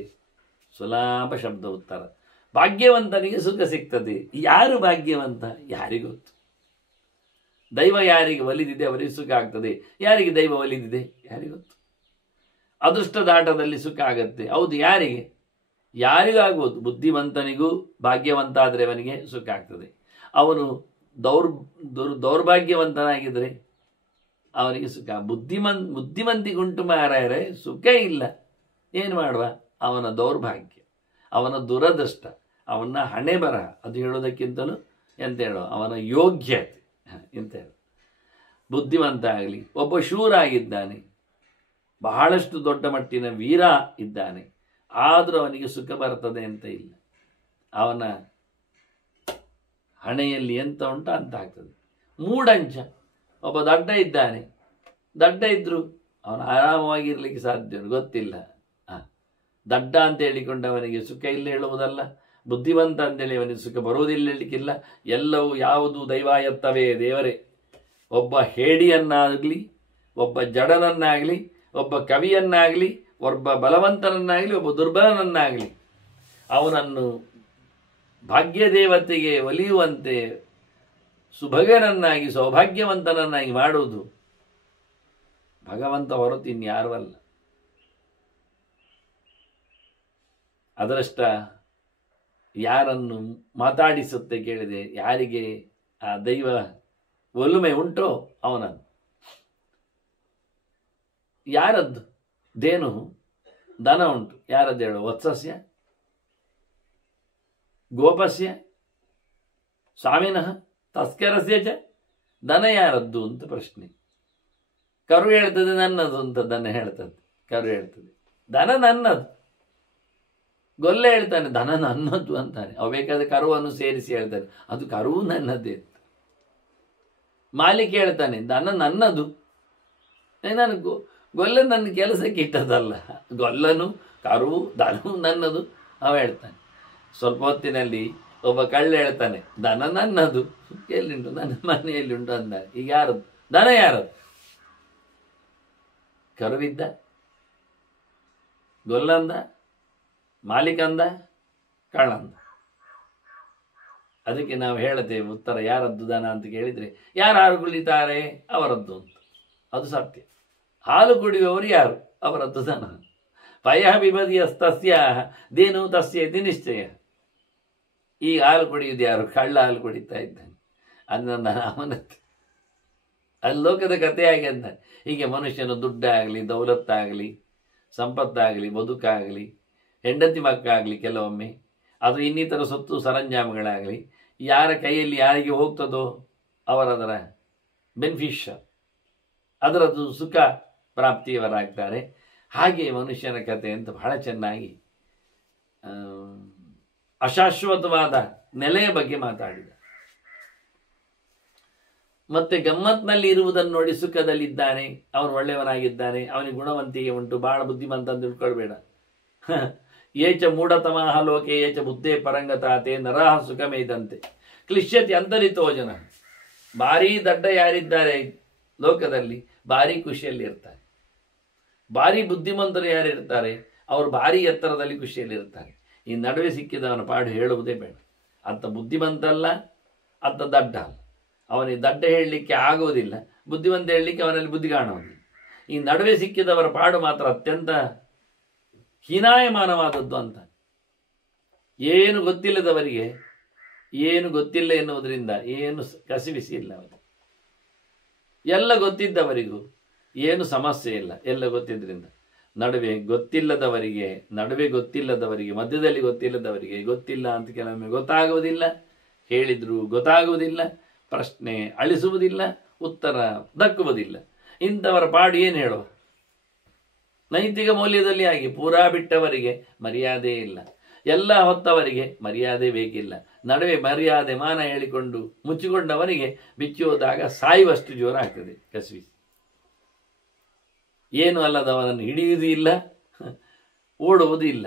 ಸುಲಭ ಶಬ್ದ ಉತ್ತರ. ಭಾಗ್ಯವಂತನಿಗೆ ಸುಖ ಸಿಗ್ತದೆ. ಯಾರು ಭಾಗ್ಯವಂತ? ಯಾರಿಗೊತ್ತು. ದೈವ ಯಾರಿಗೆ ಒಲಿದಿದೆ ಅವರಿಗೆ ಸುಖ ಆಗ್ತದೆ. ಯಾರಿಗೆ ದೈವ ಒಲಿದಿದೆ ಯಾರಿಗೊತ್ತು. ಅದೃಷ್ಟದಾಟದಲ್ಲಿ ಸುಖ ಆಗತ್ತೆ. ಹೌದು, ಯಾರಿಗೆ? ಯಾರಿಗಾಗ್ಬೋದು. ಬುದ್ಧಿವಂತನಿಗೂ ಭಾಗ್ಯವಂತ ಆದರೆ ಅವನಿಗೆ ಸುಖ ಆಗ್ತದೆ. ಅವನು ದೌರ್ಭಾಗ್ಯವಂತನಾಗಿದ್ದರೆ ಅವನಿಗೆ ಸುಖ. ಬುದ್ಧಿವಂತಿಗುಂಟು ಮಾರಾಯರೆ ಸುಖ ಇಲ್ಲ. ಏನು ಮಾಡುವ? ಅವನ ದೌರ್ಭಾಗ್ಯ, ಅವನ ದುರದೃಷ್ಟ, ಅವನ ಹಣೆ ಬರಹ. ಅದು ಹೇಳೋದಕ್ಕಿಂತಲೂ ಎಂತ ಹೇಳೋ, ಅವನ ಯೋಗ್ಯತೆ ಎಂತ ಹೇಳೋ. ಬುದ್ಧಿವಂತ ಆಗಲಿ, ಒಬ್ಬ ಶೂರ ಆಗಿದ್ದಾನೆ, ಬಹಳಷ್ಟು ದೊಡ್ಡ ಮಟ್ಟಿನ ವೀರ ಇದ್ದಾನೆ, ಆದರೂ ಅವನಿಗೆ ಸುಖ ಬರ್ತದೆ ಅಂತ ಇಲ್ಲ. ಅವನ ಹಣೆಯಲ್ಲಿ ಎಂತ ಉಂಟ ಅಂತ ಆಗ್ತದೆ. ಮೂಢಂಚ, ಒಬ್ಬ ದಡ್ಡ ಇದ್ದಾನೆ, ದಡ್ಡ ಇದ್ದರೂ ಅವನು ಆರಾಮವಾಗಿರ್ಲಿಕ್ಕೆ ಸಾಧ್ಯ ಗೊತ್ತಿಲ್ಲ. ದಡ್ಡ ಅಂತ ಹೇಳಿಕೊಂಡವನಿಗೆ ಸುಖ ಇಲ್ಲ ಹೇಳುವುದಲ್ಲ, ಬುದ್ಧಿವಂತ ಅಂತೇಳಿ ಅವನಿಗೆ ಸುಖ ಬರುವುದಿಲ್ಲ ಹೇಳಲಿಕ್ಕಿಲ್ಲ. ಎಲ್ಲವೂ ಯಾವುದು ದೈವಾಯತ್ತವೇ, ದೇವರೇ. ಒಬ್ಬ ಹೇಡಿಯನ್ನಾಗಲಿ, ಒಬ್ಬ ಜಡನನ್ನಾಗಲಿ, ಒಬ್ಬ ಕವಿಯನ್ನಾಗಲಿ, ಒಬ್ಬ ಬಲವಂತನನ್ನಾಗಲಿ ಒಬ್ಬ ದುರ್ಬಲನನ್ನಾಗಲಿ ಅವನನ್ನು ಭಾಗ್ಯದೇವತೆಗೆ ಒಲಿಯುವಂತೆ ಸುಭಗನನ್ನಾಗಿ ಸೌಭಾಗ್ಯವಂತನನ್ನಾಗಿ ಮಾಡುವುದು ಭಗವಂತ ಹೊರತು ಇನ್ಯಾರೂ ಅಲ್ಲ. ಅದರಷ್ಟ ಯಾರನ್ನು ಮಾತಾಡಿಸುತ್ತೆ ಕೇಳಿದೆ, ಯಾರಿಗೆ ಆ ದೈವ ಒಲುಮೆ ಉಂಟೋ ಅವನನ್ನು. ಯಾರದ್ದು ದೇನು ದನ ಉಂಟು, ಯಾರದ್ದು ಹೇಳು? ವತ್ಸಸ್ಯ ಗೋಪಸ್ಯ ಸ್ವಾಮಿನಃ ತಸ್ಕರಸ್ಯ ಚ. ದನ ಯಾರದ್ದು ಅಂತ ಪ್ರಶ್ನೆ. ಕರು ಹೇಳ್ತದೆ ನನ್ನದು ಅಂತ ದನ ಹೇಳ್ತದೆ. ಕರು ಹೇಳ್ತದೆ ದನ ನನ್ನದು. ಗೊಲ್ಲೆ ಹೇಳ್ತಾನೆ ದನ ನನ್ನದು ಅಂತಾನೆ. ಅವು ಬೇಕಾದ್ರೆ ಕರುವನ್ನು ಸೇರಿಸಿ ಹೇಳ್ತಾನೆ ಅದು ಕರುವು ನನ್ನದೇ ಅಂತ. ಮಾಲೀಕ ಹೇಳ್ತಾನೆ ದನ ನನ್ನದು. ನನಗೂ ಗೊಲ್ಲ ನನ್ನ ಕೆಲಸಕ್ಕೆ ಇಟ್ಟದಲ್ಲ. ಗೊಲ್ಲನು ಕರುವು ದನವು ನನ್ನದು ಅವ ಹೇಳ್ತಾನೆ. ಸ್ವಲ್ಪ ಹೊತ್ತಿನಲ್ಲಿ ಒಬ್ಬ ಕಳ್ಳ ಹೇಳ್ತಾನೆ ದನ ನನ್ನದು. ಎಲ್ಲಿಂಟು? ನನ್ನ ಮನೆಯಲ್ಲಿ ಉಂಟು ಅಂದಾನೆ. ಈಗ ಯಾರದು ದನ? ಯಾರದು? ಕರುವಿದ್ದ, ಗೊಲ್ಲಂದ, ಮಾಲೀಕಂದ, ಕಳ್ಳಂದ. ಅದಕ್ಕೆ ನಾವು ಹೇಳುತ್ತೇವೆ ಉತ್ತರ ಯಾರದ್ದು ದನ ಅಂತ ಕೇಳಿದರೆ ಯಾರು ಕುಳಿತಾರೆ ಅವರದ್ದು ಅಂತ. ಅದು ಸತ್ಯ. ಹಾಲು ಕುಡಿಯುವವರು ಯಾರು? ಅವರದ್ದು ದನ. ಪಯ ಬಿಬದಿಯ ತಸ್ಯ ದೇನು ತಸ್ಯತಿ ನಿಶ್ಚಯ. ಈಗ ಹಾಲು ಕುಡಿಯುವುದು ಯಾರು? ಕಳ್ಳ ಹಾಲು ಕುಡಿತಾ ಇದ್ದಾನೆ. ಅದು ನನ್ನ ಅವನತ್ತೆ. ಅದು ಲೋಕದ ಕಥೆ ಹಾಗೆ ಅಂತ. ಹೀಗೆ ಮನುಷ್ಯನು ದುಡ್ಡಾಗಲಿ, ದೌಲತ್ತಾಗಲಿ, ಸಂಪತ್ತಾಗಲಿ, ಬದುಕಾಗಲಿ, ಹೆಂಡತಿ ಮಕ್ಕಳಾಗಲಿ, ಕೆಲವೊಮ್ಮೆ ಅದು ಇನ್ನಿತರ ಸೊತ್ತು ಸರಂಜಾಮಗಳಾಗಲಿ ಯಾರ ಕೈಯಲ್ಲಿ ಯಾರಿಗೆ ಹೋಗ್ತದೋ ಅವರದರ ಬೆನಿಫಿಷರ್, ಅದರದ್ದು ಸುಖ ಪ್ರಾಪ್ತಿಯವರಾಗ್ತಾರೆ. ಹಾಗೆ ಮನುಷ್ಯನ ಕಥೆ ಅಂತ ಬಹಳ ಚೆನ್ನಾಗಿ ಅಶಾಶ್ವತವಾದ ನೆಲೆಯ ಬಗ್ಗೆ ಮಾತಾಡಿದ. ಮತ್ತೆ ಗಮ್ಮತ್ನಲ್ಲಿ ಇರುವುದನ್ನು ನೋಡಿ ಸುಖದಲ್ಲಿದ್ದಾನೆ, ಅವನು ಒಳ್ಳೆಯವನಾಗಿದ್ದಾನೆ, ಅವನಿಗೆ ಗುಣವಂತಿಕೆ ಉಂಟು, ಬಹಳ ಬುದ್ಧಿಮಂತ ಅಂತ ತಿಳ್ಕೊಳ್ಬೇಡ. ಏಚ ಮೂಢತಮಃ ಲೋಕೆ ಏಚ ಬುದ್ಧೇ ಪರಂಗತಾತೆ ನರಹ ಸುಖಮೇದಂತೆ ಕ್ಲಿಶ್ಯತಿ ಅಂತರಿತೋ ಜನ. ಭಾರೀ ದಡ್ಡ ಯಾರಿದ್ದಾರೆ ಲೋಕದಲ್ಲಿ ಭಾರೀ ಖುಷಿಯಲ್ಲಿ ಇರ್ತಾರೆ. ಭಾರೀ ಬುದ್ಧಿಮಂತರು ಯಾರಿರ್ತಾರೆ ಅವರು ಭಾರೀ ಎತ್ತರದಲ್ಲಿ ಖುಷಿಯಲ್ಲಿರ್ತಾರೆ. ಈ ನಡುವೆ ಸಿಕ್ಕಿದವನ ಪಾಡು ಹೇಳುವುದೇ ಬೇಡ. ಅಂತ ಬುದ್ಧಿಮಂತಲ್ಲ, ಅಂತ ದಡ್ಡ ಅಲ್ಲ. ಅವನಿಗೆ ದಡ್ಡ ಹೇಳಲಿಕ್ಕೆ ಆಗುವುದಿಲ್ಲ, ಬುದ್ಧಿವಂತ ಹೇಳಲಿಕ್ಕೆ ಅವನಲ್ಲಿ ಬುದ್ಧಿ ಕಾಣುವುದಿಲ್ಲ. ಈ ನಡುವೆ ಸಿಕ್ಕಿದವರ ಪಾಡು ಮಾತ್ರ ಅತ್ಯಂತ ಹೀನಾಯಮಾನವಾದದ್ದು ಅಂತ. ಏನು ಗೊತ್ತಿಲ್ಲದವರಿಗೆ ಏನು ಗೊತ್ತಿಲ್ಲ ಎನ್ನುವುದರಿಂದ ಏನು ಕಸಿವಿಸಿ ಇಲ್ಲ. ಅವರು ಎಲ್ಲ ಗೊತ್ತಿದ್ದವರಿಗೂ ಏನು ಸಮಸ್ಯೆ ಇಲ್ಲ, ಎಲ್ಲ ಗೊತ್ತಿದ್ದರಿಂದ. ನಡುವೆ ಗೊತ್ತಿಲ್ಲದವರಿಗೆ ಮಧ್ಯದಲ್ಲಿ ಗೊತ್ತಿಲ್ಲದವರಿಗೆ ಗೊತ್ತಿಲ್ಲ ಅಂತ ಕೆಲವೊಮ್ಮೆ ಗೊತ್ತಾಗುವುದಿಲ್ಲ, ಹೇಳಿದ್ರು ಗೊತ್ತಾಗುವುದಿಲ್ಲ, ಪ್ರಶ್ನೆ ಅಳಿಸುವುದಿಲ್ಲ, ಉತ್ತರ ದಕ್ಕುವುದಿಲ್ಲ. ಇಂಥವರ ಪಾಡು ಏನು ಹೇಳುವ? ನೈತಿಕ ಮೌಲ್ಯದಲ್ಲಿ ಆಗಿ ಪೂರಾ ಬಿಟ್ಟವರಿಗೆ ಮರ್ಯಾದೆ ಇಲ್ಲ, ಎಲ್ಲ ಹೊತ್ತವರಿಗೆ ಮರ್ಯಾದೆ ಬೇಕಿಲ್ಲ. ನಡುವೆ ಮರ್ಯಾದೆ ಮಾನ ಹೇಳಿಕೊಂಡು ಮುಚ್ಚಿಕೊಂಡವನಿಗೆ ಬಿಚ್ಚಿ ಹೋದಾಗ ಸಾಯುವಷ್ಟು ಜೋರಾಗ್ತದೆ ಕಸಿವಿ. ಏನು ಅಲ್ಲದವನನ್ನು ಹಿಡಿಯುವುದೂ ಇಲ್ಲ, ಓಡುವುದೂ ಇಲ್ಲ.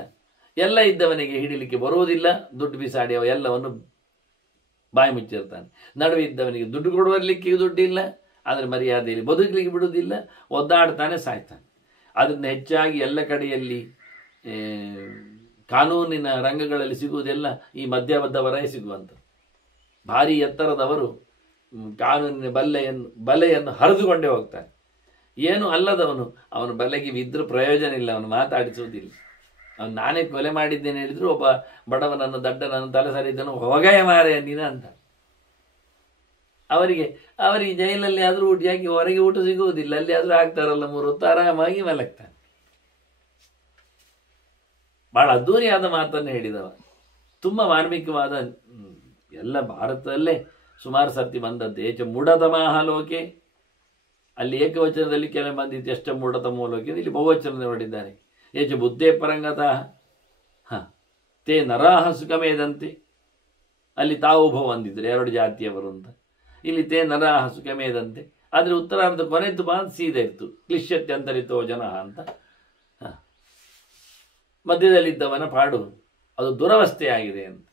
ಎಲ್ಲ ಇದ್ದವನಿಗೆ ಹಿಡಿಲಿಕ್ಕೆ ಬರುವುದಿಲ್ಲ, ದುಡ್ಡು ಬಿಸಾಡಿ ಅವ ಎಲ್ಲವನ್ನು ಬಾಯಿ ಮುಚ್ಚಿರ್ತಾನೆ. ನಡುವೆ ಇದ್ದವನಿಗೆ ದುಡ್ಡು ಕೊಡುವಲಿಕ್ಕೆ ದುಡ್ಡಿಲ್ಲ, ಆದರೆ ಮರ್ಯಾದೆಯಲ್ಲಿ ಬದುಕಲಿಕ್ಕೆ ಬಿಡುವುದಿಲ್ಲ, ಒದ್ದಾಡ್ತಾನೆ, ಸಾಯ್ತಾನೆ. ಅದನ್ನು ಹೆಚ್ಚಾಗಿ ಎಲ್ಲ ಕಡೆಯಲ್ಲಿ ಕಾನೂನಿನ ರಂಗಗಳಲ್ಲಿ ಸಿಗುವುದೆಲ್ಲ ಈ ಮಧ್ಯವರ್ಗದವರೇ ಸಿಗುವಂಥ. ಭಾರಿ ಎತ್ತರದವರು ಕಾನೂನಿನ ಬಲೆಯನ್ನು ಹರಿದುಕೊಂಡೇ ಹೋಗ್ತಾನೆ. ಏನು ಅಲ್ಲದವನು ಅವನ ಬಲೆಗೆ ಬಿದ್ದರೂ ಪ್ರಯೋಜನ ಇಲ್ಲ, ಅವನು ಮಾತಾಡಿಸುವುದಿಲ್ಲ. ಅವನು ನಾನೇ ಕೊಲೆ ಮಾಡಿದ್ದೇನೆ ಹೇಳಿದ್ರು ಒಬ್ಬ ಬಡವನನ್ನು ದಡ್ಡನನ್ನು ತಲೆ ಸರಿದ್ದನು ಹೊಗೆಯ ಮಾರೆ ನೀನು ಅಂತ. ಅವರಿಗೆ ಜೈಲಲ್ಲಿ ಆದರೂ ಊಟ, ಯಾಕೆ ಹೊರಗೆ ಊಟ ಸಿಗುವುದಿಲ್ಲ, ಅಲ್ಲಿ ಆದರೂ ಆಗ್ತಾರಲ್ಲ 3 ಹೊತ್ತು ಆರಾಮಾಗಿ ಮಲಗ್ತಾನೆ. ಬಹಳ ಅದ್ದೂರಿಯಾದ ಮಾತನ್ನು ಹೇಳಿದವ. ತುಂಬ ಮಾರ್ಮಿಕವಾದ, ಎಲ್ಲ ಭಾರತದಲ್ಲೇ ಸುಮಾರು ಸರ್ತಿ ಬಂದದ್ದು. ಏಚ ಮೂಢತಮಃ ಲೋಕೆ, ಅಲ್ಲಿ ಏಕವಚನದಲ್ಲಿ ಕೆಲವು ಬಂದಿತ್ತು ಎಷ್ಟ ಮೂಢತಮೋ ಲೋಕೆ, ಇಲ್ಲಿ ಬಹುವಚನ ನೋಡಿದ್ದಾರೆ. ಏಚ ಬುದ್ಧೇ ಪರಂಗತಃ ತೇ ನರಾಹ ಸುಖಮೇದಂತೆ, ಅಲ್ಲಿ ತಾವು ಭವ ಅಂದಿದ್ರು 2 ಜಾತಿಯವರು ಅಂತ. ಇಲ್ಲಿ ತೇ ನರಾಹ ಸುಖಮೇದಂತೆ, ಆದರೆ ಉತ್ತರಾರ್ಧ ಕೊನೆದ್ದು ಮಾತು ಸೀದೆ ಇತ್ತು, ಕ್ಲಿಶ್ಯತ್ಯಂತರಿತೋ ಜನ ಅಂತ. ಮಧ್ಯದಲ್ಲಿದ್ದವನ ಪಾಡು ಅದು ದುರವಸ್ಥೆಯಾಗಿದೆ ಅಂತ.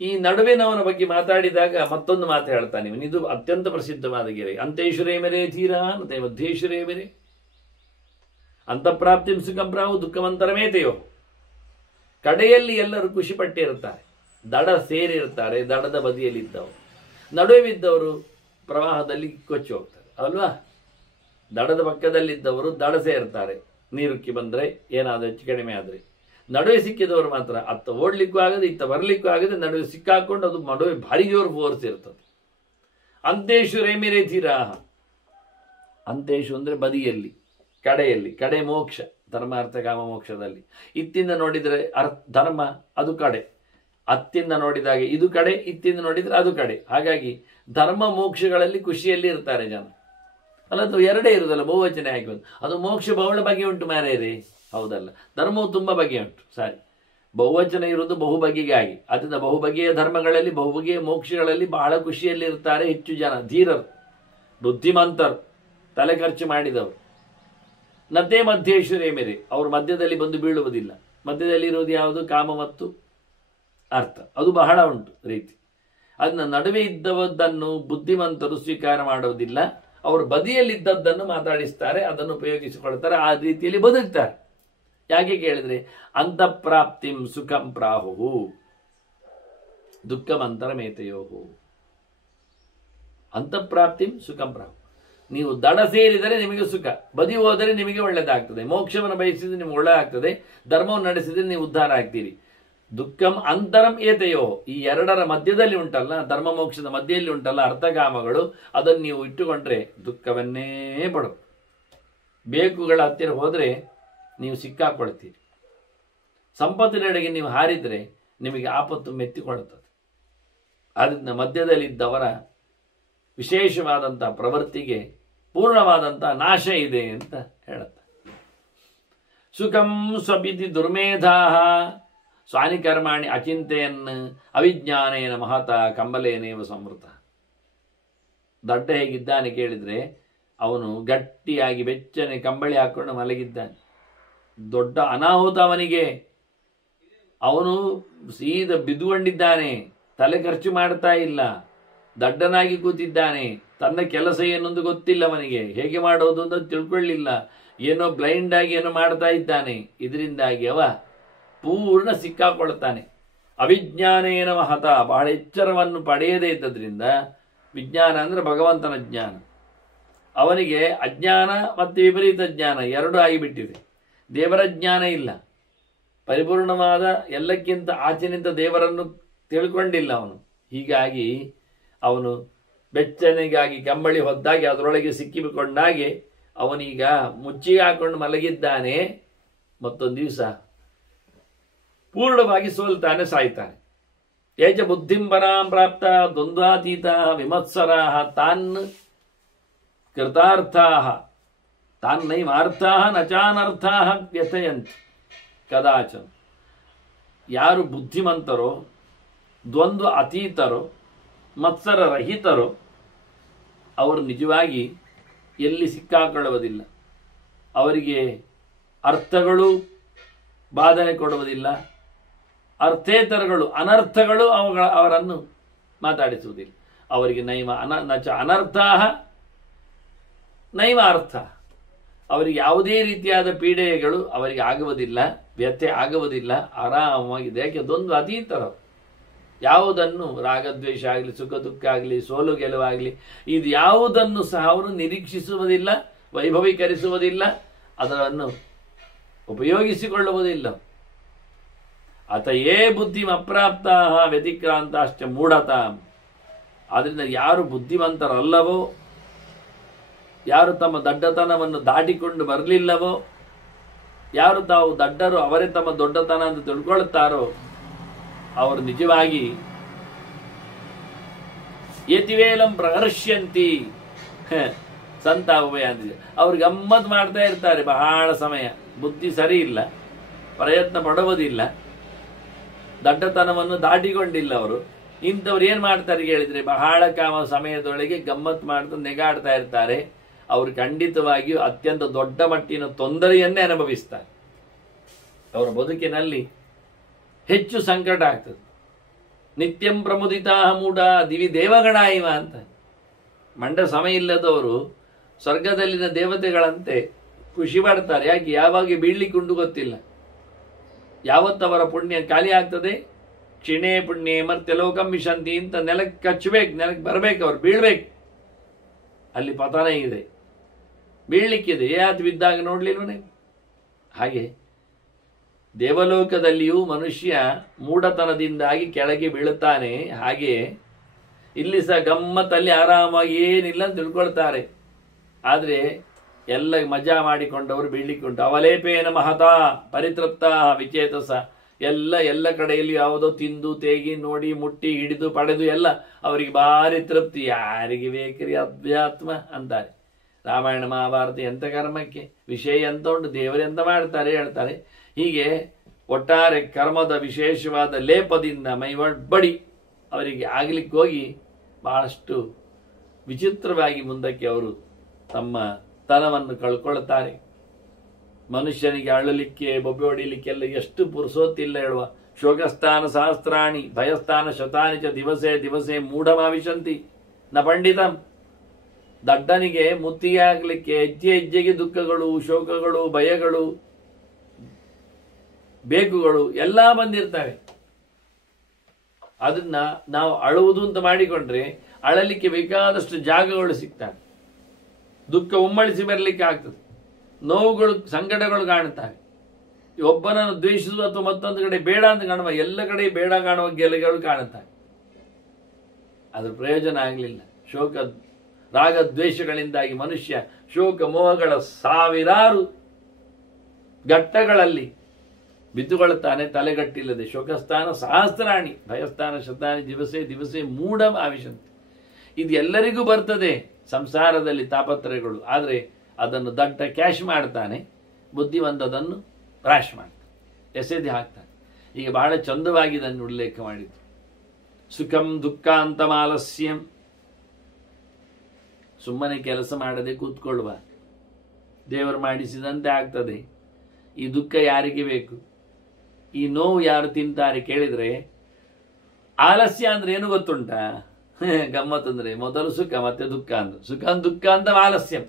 ಈ ನಡುವಿನವನ ಬಗ್ಗೆ ಮಾತಾಡಿದಾಗ ಮತ್ತೊಂದು ಮಾತು ಹೇಳ್ತಾನೆ ಇವನು, ಇದು ಅತ್ಯಂತ ಪ್ರಸಿದ್ಧವಾದ ಗೆರೆ. ಅಂತೇಶ್ವರೇ ಮೇರೆ ಧೀರ ಅಂತೆ ಮಧ್ಯೇಶ್ವರೇ ಮೇರೆ. ಅಂತಃಪ್ರಾಪ್ತಿಂ ಸುಖಂ ಪ್ರಾಹು ದುಃಖಮಂತರಮೇತೆಯೋ. ಕಡೆಯಲ್ಲಿ ಎಲ್ಲರೂ ಖುಷಿ ಪಟ್ಟಿರುತ್ತಾರೆ, ದಡ ಸೇರಿರ್ತಾರೆ, ದಡದ ಬದಿಯಲ್ಲಿದ್ದವರು. ನಡುವೆ ಬಿದ್ದವರು ಪ್ರವಾಹದಲ್ಲಿ ಕೊಚ್ಚಿ ಹೋಗ್ತಾರೆ ಅಲ್ವಾ. ದಡದ ಪಕ್ಕದಲ್ಲಿದ್ದವರು ದಡ ಸೇರ್ತಾರೆ, ನೀರುಕ್ಕಿ ಬಂದರೆ ಏನಾದರೂ ಹೆಚ್ಚು ಕಡಿಮೆ ಆದರೆ. ನಡುವೆ ಸಿಕ್ಕಿದವರು ಮಾತ್ರ ಅತ್ತ ಓಡ್ಲಿಕ್ಕೂ ಆಗದೆ ಇತ್ತ ಬರಲಿಕ್ಕೂ ಆಗದೆ ನಡುವೆ ಸಿಕ್ಕಾಕೊಂಡು ಅದು ನಡುವೆ ಭಾರಿ ಜೋರು ಫೋರ್ಸ್ ಇರ್ತದೆ. ಅಂತೇಶು ರೇಮಿರೇಧಿರಾಹ, ಅಂತೇಶು ಅಂದರೆ ಬದಿಯಲ್ಲಿ, ಕಡೆಯಲ್ಲಿ. ಕಡೆ ಮೋಕ್ಷ, ಧರ್ಮ ಅರ್ಥ ಕಾಮ ಮೋಕ್ಷದಲ್ಲಿ. ಇತ್ತಿಂದ ನೋಡಿದರೆ ಧರ್ಮ ಅದು ಕಡೆ, ಅತ್ತಿಂದ ನೋಡಿದಾಗ ಇದು ಕಡೆ, ಇತ್ತಿಂದ ನೋಡಿದರೆ ಅದು ಕಡೆ. ಹಾಗಾಗಿ ಧರ್ಮ ಮೋಕ್ಷಗಳಲ್ಲಿ ಖುಷಿಯಲ್ಲಿ ಇರ್ತಾರೆ ಜನ. ಅಲ್ಲದು ಎರಡೇ ಇರುವುದಲ್ಲ, ಬಹುವಚನೆ ಆಗಿ ಬಂದು ಅದು ಮೋಕ್ಷ ಬಹಳ ಬಗೆ ಉಂಟು ಮಾರೇರಿ. ಹೌದಲ್ಲ, ಧರ್ಮವು ತುಂಬ ಬಗೆ ಉಂಟು. ಸಾರಿ, ಬಹುವಚನ ಇರುವುದು ಬಹು ಬಗೆಗಾಗಿ. ಅದರಿಂದ ಬಹುಬಗೆಯ ಧರ್ಮಗಳಲ್ಲಿ ಬಹುಬಗೆಯ ಮೋಕ್ಷಗಳಲ್ಲಿ ಬಹಳ ಖುಷಿಯಲ್ಲಿ ಇರ್ತಾರೆ ಹೆಚ್ಚು ಜನ. ಧೀರರು, ಬುದ್ಧಿಮಂತರು, ತಲೆ ಖರ್ಚು ಮಾಡಿದವರು. ನದ್ದೇ ಮಧ್ಯೇಶ್ವರೇ ಮೇರೆ, ಅವರು ಮಧ್ಯದಲ್ಲಿ ಬಂದು ಬೀಳುವುದಿಲ್ಲ. ಮಧ್ಯದಲ್ಲಿ ಇರುವುದು ಯಾವುದು? ಕಾಮ ಮತ್ತು ಅರ್ಥ. ಅದು ಬಹಳ ಉಂಟು ರೀತಿ. ಅದನ್ನ ನಡುವೆ ಇದ್ದವದ್ದನ್ನು ಬುದ್ಧಿಮಂತರು ಸ್ವೀಕಾರ ಮಾಡುವುದಿಲ್ಲ. ಅವರು ಬದಿಯಲ್ಲಿದ್ದದ್ದನ್ನು ಮಾತಾಡಿಸ್ತಾರೆ, ಅದನ್ನು ಉಪಯೋಗಿಸಿಕೊಳ್ತಾರೆ, ಆ ರೀತಿಯಲ್ಲಿ ಬದುಕ್ತಾರೆ. ಯಾಕೆ ಕೇಳಿದ್ರೆ ಅಂತಃಪ್ರಾಪ್ತಿಂ ಸುಖಂ ಪ್ರಾಹು ದುಃಖಮಂತರ ಮೇತೆಯೋಹು. ಅಂತಃಪ್ರಾಪ್ತಿಂ ಸುಖಂ ಪ್ರಾಹು. ನೀವು ದಡ ಸೇರಿದರೆ ನಿಮಗೆ ಸುಖ, ಬದಿ ಹೋದರೆ ನಿಮಗೆ ಒಳ್ಳೆಯದಾಗ್ತದೆ. ಮೋಕ್ಷವನ್ನು ಬಯಸಿದ್ರೆ ನಿಮ್ಗೆ ಒಳ್ಳೆದಾಗ್ತದೆ, ಧರ್ಮವನ್ನು ನಡೆಸಿದ್ರೆ ನೀವು ಉದ್ಧಾರ ಆಗ್ತೀರಿ. ದುಃಖಂ ಅಂತರಂ ಏತೆಯೋ, ಈ ಎರಡರ ಮಧ್ಯದಲ್ಲಿ ಉಂಟಲ್ಲ, ಧರ್ಮ ಮೋಕ್ಷದ ಮಧ್ಯದಲ್ಲಿ ಉಂಟಲ್ಲ ಅರ್ಥಕಾಮಗಳು, ಅದನ್ನು ನೀವು ಇಟ್ಟುಕೊಂಡ್ರೆ ದುಃಖವನ್ನೇ ಪಡು. ಬೇಕುಗಳ ಹತ್ತಿರ ಹೋದರೆ ನೀವು ಸಿಕ್ಕಾಕೊಳ್ತೀರಿ. ಸಂಪತ್ತಿನೆಡೆಗೆ ನೀವು ಹಾರಿದರೆ ನಿಮಗೆ ಆಪತ್ತು ಮೆತ್ತಿಕೊಳ್ಳುತ್ತದೆ. ಆದ್ದರಿಂದ ಮಧ್ಯದಲ್ಲಿದ್ದವರ ವಿಶೇಷವಾದಂತಹ ಪ್ರವೃತ್ತಿಗೆ ಪೂರ್ಣವಾದಂತಹ ನಾಶ ಇದೆ ಅಂತ ಹೇಳುತ್ತೆ. ಸುಖಂ ಸ್ವಪಿತಿ ದುರ್ಮೇಧಾಹ ಸ್ವಾನಿ ಕರ್ಮಾಣಿ ಅಚಿಂತೆಯನ್ ಅವಿಜ್ಞಾನೇನ ಮಹತ ಕಂಬಲೇನೇವ ಸಂವೃತ. ದಡ್ಡ ಹೇಗಿದ್ದಾನೆ ಕೇಳಿದರೆ, ಅವನು ಗಟ್ಟಿಯಾಗಿ ಬೆಚ್ಚನೆ ಕಂಬಳಿ ಹಾಕೊಂಡು ಮಲಗಿದ್ದಾನೆ. ದೊಡ್ಡ ಅನಾಹುತ ಅವನಿಗೆ. ಅವನು ಸೀದ ಬಿದ್ದುಕೊಂಡಿದ್ದಾನೆ, ತಲೆ ಖರ್ಚು ಮಾಡ್ತಾ ಇಲ್ಲ, ದಡ್ಡನಾಗಿ ಕೂತಿದ್ದಾನೆ. ತನ್ನ ಕೆಲಸ ಏನೊಂದು ಗೊತ್ತಿಲ್ಲ ಅವನಿಗೆ, ಹೇಗೆ ಮಾಡೋದು ಅಂತ ತಿಳ್ಕೊಳ್ಳಿಲ್ಲ, ಏನೋ ಬ್ಲೈಂಡ್ ಆಗಿ ಏನೋ ಮಾಡ್ತಾ ಇದ್ದಾನೆ. ಇದರಿಂದಾಗಿ ಅವ ಪೂರ್ಣ ಸಿಕ್ಕಾಕೊಳ್ತಾನೆ. ಅವಿಜ್ಞಾನೇನ ಮಹತ, ಬಹಳ ಎಚ್ಚರವನ್ನು ಪಡೆಯದೇ ಇದ್ದದ್ರಿಂದ, ವಿಜ್ಞಾನ ಅಂದರೆ ಭಗವಂತನ ಜ್ಞಾನ, ಅವನಿಗೆ ಅಜ್ಞಾನ ಮತ್ತು ವಿಪರೀತ ಜ್ಞಾನ ಎರಡೂ ಆಗಿಬಿಟ್ಟಿದೆ. ದೇವರ ಜ್ಞಾನ ಇಲ್ಲ, ಪರಿಪೂರ್ಣವಾದ ಎಲ್ಲಕ್ಕಿಂತ ಆಚೆನಿಂದ ದೇವರನ್ನು ತಿಳ್ಕೊಂಡಿಲ್ಲ ಅವನು. ಹೀಗಾಗಿ ಅವನು ಬೆಚ್ಚನೆಗಾಗಿ ಕಂಬಳಿ ಹೊದ್ದಾಗಿ ಅದರೊಳಗೆ ಸಿಕ್ಕಿಕೊಂಡಾಗೆ ಅವನೀಗ ಮುಚ್ಚಿಗೆ ಹಾಕೊಂಡು ಮಲಗಿದ್ದಾನೆ. ಮತ್ತೊಂದು ದಿವಸ ಪೂರ್ಣವಾಗಿ ಸೋಲ್ತಾನೆ, ಸಾಯ್ತಾನೆ. ಏಚ ಬುದ್ಧಿಂಬರಾಂ ಪ್ರಾಪ್ತ ದ್ವಂದ್ವಾತೀತ ವಿಮತ್ಸರಾಹ ತಾನ್ ಕೃತಾರ್ಥಾಹ ತಾನ್ನೈಮಾರ್ಥಾಹ ನಚಾನರ್ಥಾಹ ವ್ಯಥಯಂತಿ ಕದಾಚನ. ಯಾರು ಬುದ್ಧಿಮಂತರೋ, ದ್ವಂದ್ವ ಅತೀತರೋ, ಮತ್ಸರ ರಹಿತರೋ, ಅವರು ನಿಜವಾಗಿ ಎಲ್ಲಿ ಸಿಕ್ಕಾಕೊಳ್ಳುವುದಿಲ್ಲ. ಅವರಿಗೆ ಅರ್ಥಗಳು ಬಾಧನೆ ಕೊಡುವುದಿಲ್ಲ, ಅರ್ಥೇತರಗಳು ಅನರ್ಥಗಳು ಅವರನ್ನು ಮಾತಾಡಿಸುವುದಿಲ್ಲ. ಅವರಿಗೆ ನೈವ ನಚ ಅನರ್ಥಾಹ ನೈವ ಅರ್ಥ. ಅವರಿಗೆ ಯಾವುದೇ ರೀತಿಯಾದ ಪೀಡೆಗಳು ಅವರಿಗೆ ಆಗುವುದಿಲ್ಲ, ವ್ಯಥೆ ಆಗುವುದಿಲ್ಲ, ಆರಾಮವಾಗಿದೆ. ಯಾಕೆ? ಅದೊಂದು ಅತೀತರ. ಯಾವುದನ್ನು ರಾಗದ್ವೇಷ ಆಗಲಿ, ಸುಖ ದುಃಖ ಆಗಲಿ, ಸೋಲು ಗೆಲುವಾಗಲಿ, ಇದು ಯಾವುದನ್ನು ಸಹ ಅವರು ನಿರೀಕ್ಷಿಸುವುದಿಲ್ಲ, ವೈಭವೀಕರಿಸುವುದಿಲ್ಲ, ಅದನ್ನು ಉಪಯೋಗಿಸಿಕೊಳ್ಳುವುದಿಲ್ಲ. ಅತಯೇ ಬುದ್ಧಿಂ ಅಪ್ರಾಪ್ತ ವ್ಯತಿಕ್ರಾಂತಾಶ್ಚ ಮೂಢತಾ. ಆದ್ದರಿಂದ ಯಾರು ಬುದ್ಧಿವಂತರಲ್ಲವೋ, ಯಾರು ತಮ್ಮ ದಡ್ಡತನವನ್ನು ದಾಟಿಕೊಂಡು ಬರಲಿಲ್ಲವೋ, ಯಾರು ತಾವು ದಡ್ಡರು ಅವರೇ ತಮ್ಮ ದೊಡ್ಡತನ ಅಂತ ತಿಳ್ಕೊಳ್ತಾರೋ, ಅವರು ನಿಜವಾಗಿ ಯತಿವೇಲಂ ಪ್ರಹರ್ಷ್ಯಂತಿ ಸಂತಾಪವೇ ಅಂತಿದೆ. ಅವ್ರು ಗಮ್ಮತ್ ಮಾಡ್ತಾ ಇರ್ತಾರೆ ಬಹಳ ಸಮಯ. ಬುದ್ಧಿ ಸರಿ ಇಲ್ಲ, ಪ್ರಯತ್ನ ಪಡುವುದಿಲ್ಲ, ದಡ್ಡತನವನ್ನು ದಾಟಿಕೊಂಡಿಲ್ಲ ಅವರು. ಇಂಥವ್ರು ಏನು ಮಾಡ್ತಾರೆ ಹೇಳಿದ್ರೆ, ಬಹಳ ಕಾಮ ಸಮಯದೊಳಗೆ ಗಮ್ಮತ್ ಮಾಡ್ತಾ ನೆಗಾಡ್ತಾ ಇರ್ತಾರೆ. ಅವರು ಖಂಡಿತವಾಗಿಯೂ ಅತ್ಯಂತ ದೊಡ್ಡ ಮಟ್ಟಿನ ತೊಂದರೆಯನ್ನೇ ಅನುಭವಿಸ್ತಾರೆ. ಅವರ ಬದುಕಿನಲ್ಲಿ ಹೆಚ್ಚು ಸಂಕಟ ಆಗ್ತದೆ. ನಿತ್ಯಂ ಪ್ರಮುದಿತಾ ಮೂಢ ದಿವಿ ದೇವಗಣ ಇವ ಅಂತ. ಮಂಡ ಸಮಯ ಇಲ್ಲದವರು ಸ್ವರ್ಗದಲ್ಲಿನ ದೇವತೆಗಳಂತೆ ಖುಷಿ ಪಡ್ತಾರೆ. ಯಾಕೆ? ಯಾವಾಗ ಬೀಳ್ಲಿಕ್ಕುಂಟು ಗೊತ್ತಿಲ್ಲ. ಯಾವತ್ತವರ ಪುಣ್ಯ ಖಾಲಿ ಆಗ್ತದೆ, ಕ್ಷಿಣೇ ಪುಣ್ಯೇ ಮರ್ತ್ಯ ಲೋಕಂ ವಿಶಂತಿ ಅಂತ ನೆಲಕ್ಕೆ ಕಚ್ಚಬೇಕು, ನೆಲಕ್ಕೆ ಬರಬೇಕು, ಅವ್ರು ಬೀಳ್ಬೇಕು. ಅಲ್ಲಿ ಪತನ ಇದೆ, ಬೀಳ್ಲಿಕ್ಕಿದೆ. ಯಾತ್ ಬಿದ್ದಾಗ ನೋಡ್ಲಿಲ್ವನೇ? ಹಾಗೆ ದೇವಲೋಕದಲ್ಲಿಯೂ ಮನುಷ್ಯ ಮೂಢತನದಿಂದಾಗಿ ಕೆಳಗೆ ಬೀಳುತ್ತಾನೆ. ಹಾಗೆ ಇಲ್ಲಿ ಸಹ ಗಮ್ಮತ್ತಲ್ಲಿ ಆರಾಮಾಗಿ ಏನಿಲ್ಲ ಅಂತ ತಿಳ್ಕೊಳ್ತಾರೆ. ಆದರೆ ಎಲ್ಲ ಮಜಾ ಮಾಡಿಕೊಂಡವರು ಬೀಳ್ಲಿಕ್ಕುಂಟು. ಅವಲೇಪೇನ ಮಹತಾ ಪರಿತೃಪ್ತ ವಿಚೇತಸ. ಎಲ್ಲ ಕಡೆಯಲ್ಲಿ ಯಾವುದೋ ತಿಂದು ತೇಗಿ ನೋಡಿ ಮುಟ್ಟಿ ಹಿಡಿದು ಪಡೆದು ಎಲ್ಲ ಅವರಿಗೆ ಭಾರಿ ತೃಪ್ತಿ. ಯಾರಿಗೆ ಬೇಕ್ರಿ ಅಧ್ಯಾತ್ಮ ಅಂತಾರೆ. ರಾಮಾಯಣ ಮಹಾಭಾರತ ಎಂಥ ಕರ್ಮಕ್ಕೆ ವಿಷಯ ಎಂತ ಉಂಟು, ದೇವರೆಂತ ಮಾಡ್ತಾರೆ ಹೇಳ್ತಾರೆ. ಹೀಗೆ ಒಟ್ಟಾರೆ ಕರ್ಮದ ವಿಶೇಷವಾದ ಲೇಪದಿಂದ ಮೈವಡ್ಬಡಿ ಅವರಿಗೆ ಆಗ್ಲಿಕ್ಕೆ ಹೋಗಿ ಬಹಳಷ್ಟು ವಿಚಿತ್ರವಾಗಿ ಮುಂದಕ್ಕೆ ಅವರು ತಮ್ಮ ತನವನ್ನು ಕಳ್ಕೊಳ್ತಾರೆ. ಮನುಷ್ಯನಿಗೆ ಅಳಲಿಕ್ಕೆ ಬೊಬ್ಬೆ ಹೊಡಿಲಿಕ್ಕೆಲ್ಲ ಎಷ್ಟು ಪುರುಸೋತಿಲ್ಲ ಹೇಳುವ. ಶೋಕಸ್ಥಾನ ಸಹಸ್ರಾಣಿ ಭಯಸ್ಥಾನ ಶತಾನಿ ಚ ದಿವಸೇ ದಿವಸೇ ಮೂಢಮಾವಿಶಂತಿ ನ ಪಂಡಿತಂ. ದಡ್ಡನಿಗೆ ಮುತ್ತಿಗೆ ಆಗ್ಲಿಕ್ಕೆ ಹೆಜ್ಜೆ ಹೆಜ್ಜೆಗೆ ದುಃಖಗಳು, ಶೋಕಗಳು, ಭಯಗಳು, ಬೇಕುಗಳು ಎಲ್ಲ ಬಂದಿರ್ತವೆ. ಅದನ್ನ ನಾವು ಅಳುವುದು ಅಂತ ಮಾಡಿಕೊಂಡ್ರೆ ಅಳಲಿಕ್ಕೆ ಬೇಕಾದಷ್ಟು ಜಾಗಗಳು ಸಿಗ್ತವೆ. ದುಃಖ ಉಮ್ಮಳಿಸಿ ಬರಲಿಕ್ಕೆ ಆಗ್ತದೆ. ನೋವುಗಳು, ಸಂಕಟಗಳು ಕಾಣುತ್ತವೆ. ಒಬ್ಬನನ್ನು ದ್ವೇಷಿಸುವ ಅಥವಾ ಮತ್ತೊಂದು ಕಡೆ ಬೇಡ ಅಂತ ಕಾಣುವ, ಎಲ್ಲ ಕಡೆ ಬೇಡ ಕಾಣುವ ಗೆಲೆಗಳು ಕಾಣುತ್ತವೆ. ಅದ್ರ ಪ್ರಯೋಜನ ಆಗಲಿಲ್ಲ. ಶೋಕ ರಾಗ ದ್ವೇಷಗಳಿಂದಾಗಿ ಮನುಷ್ಯ ಶೋಕ ಮೋಹಗಳ ಸಾವಿರಾರು ಘಟ್ಟಗಳಲ್ಲಿ ಬಿದ್ದುಕೊಳ್ಳುತ್ತಾನೆ ತಲೆಗಟ್ಟಿಲ್ಲದೆ. ಶೋಕಸ್ಥಾನ ಸಹಸ್ರಾಣಿ ಭಯಸ್ಥಾನ ಶತಾನಿ ದಿವಸೇ ದಿವಸೇ ಮೂಢ ಆವಿಶಂತಿ. ಇದು ಎಲ್ಲರಿಗೂ ಬರ್ತದೆ ಸಂಸಾರದಲ್ಲಿ ತಾಪತ್ರಯಗಳು. ಆದರೆ ಅದನ್ನು ದಡ್ಡ ಕ್ಯಾಶ್ ಮಾಡ್ತಾನೆ, ಬುದ್ಧಿವಂತದನ್ನು ರಾಶ್ ಮಾಡ್ತಾನೆ, ಎಸೆದಿ ಹಾಕ್ತಾನೆ. ಈಗ ಬಹಳ ಚಂದವಾಗಿ ಇದನ್ನು ಉಲ್ಲೇಖ ಮಾಡಿದ್ರು. ಸುಖಂ ದುಃಖಾಂತ ಮಾಲಸ್ಯಂ. ಸುಮ್ಮನೆ ಕೆಲಸ ಮಾಡದೆ ಕೂತ್ಕೊಳ್ಳುವ, ದೇವರು ಮಾಡಿಸಿದಂತೆ ಆಗ್ತದೆ. ಈ ದುಃಖ ಯಾರಿಗೆ ಬೇಕು? ಈ ನೋವು ಯಾರು ತಿಂತಾರೆ ಕೇಳಿದ್ರೆ ಆಲಸ್ಯ ಅಂದ್ರೆ ಏನು ಗೊತ್ತುಂಟಾ? ಗಮ್ಮತ್ತಂದ್ರೆ ಮೊದಲು ಸುಖ ಮತ್ತೆ ದುಃಖ ಅಂತ. ಸುಖ ದುಃಖ ಅಂತ ಆಲಸ್ಯಂ.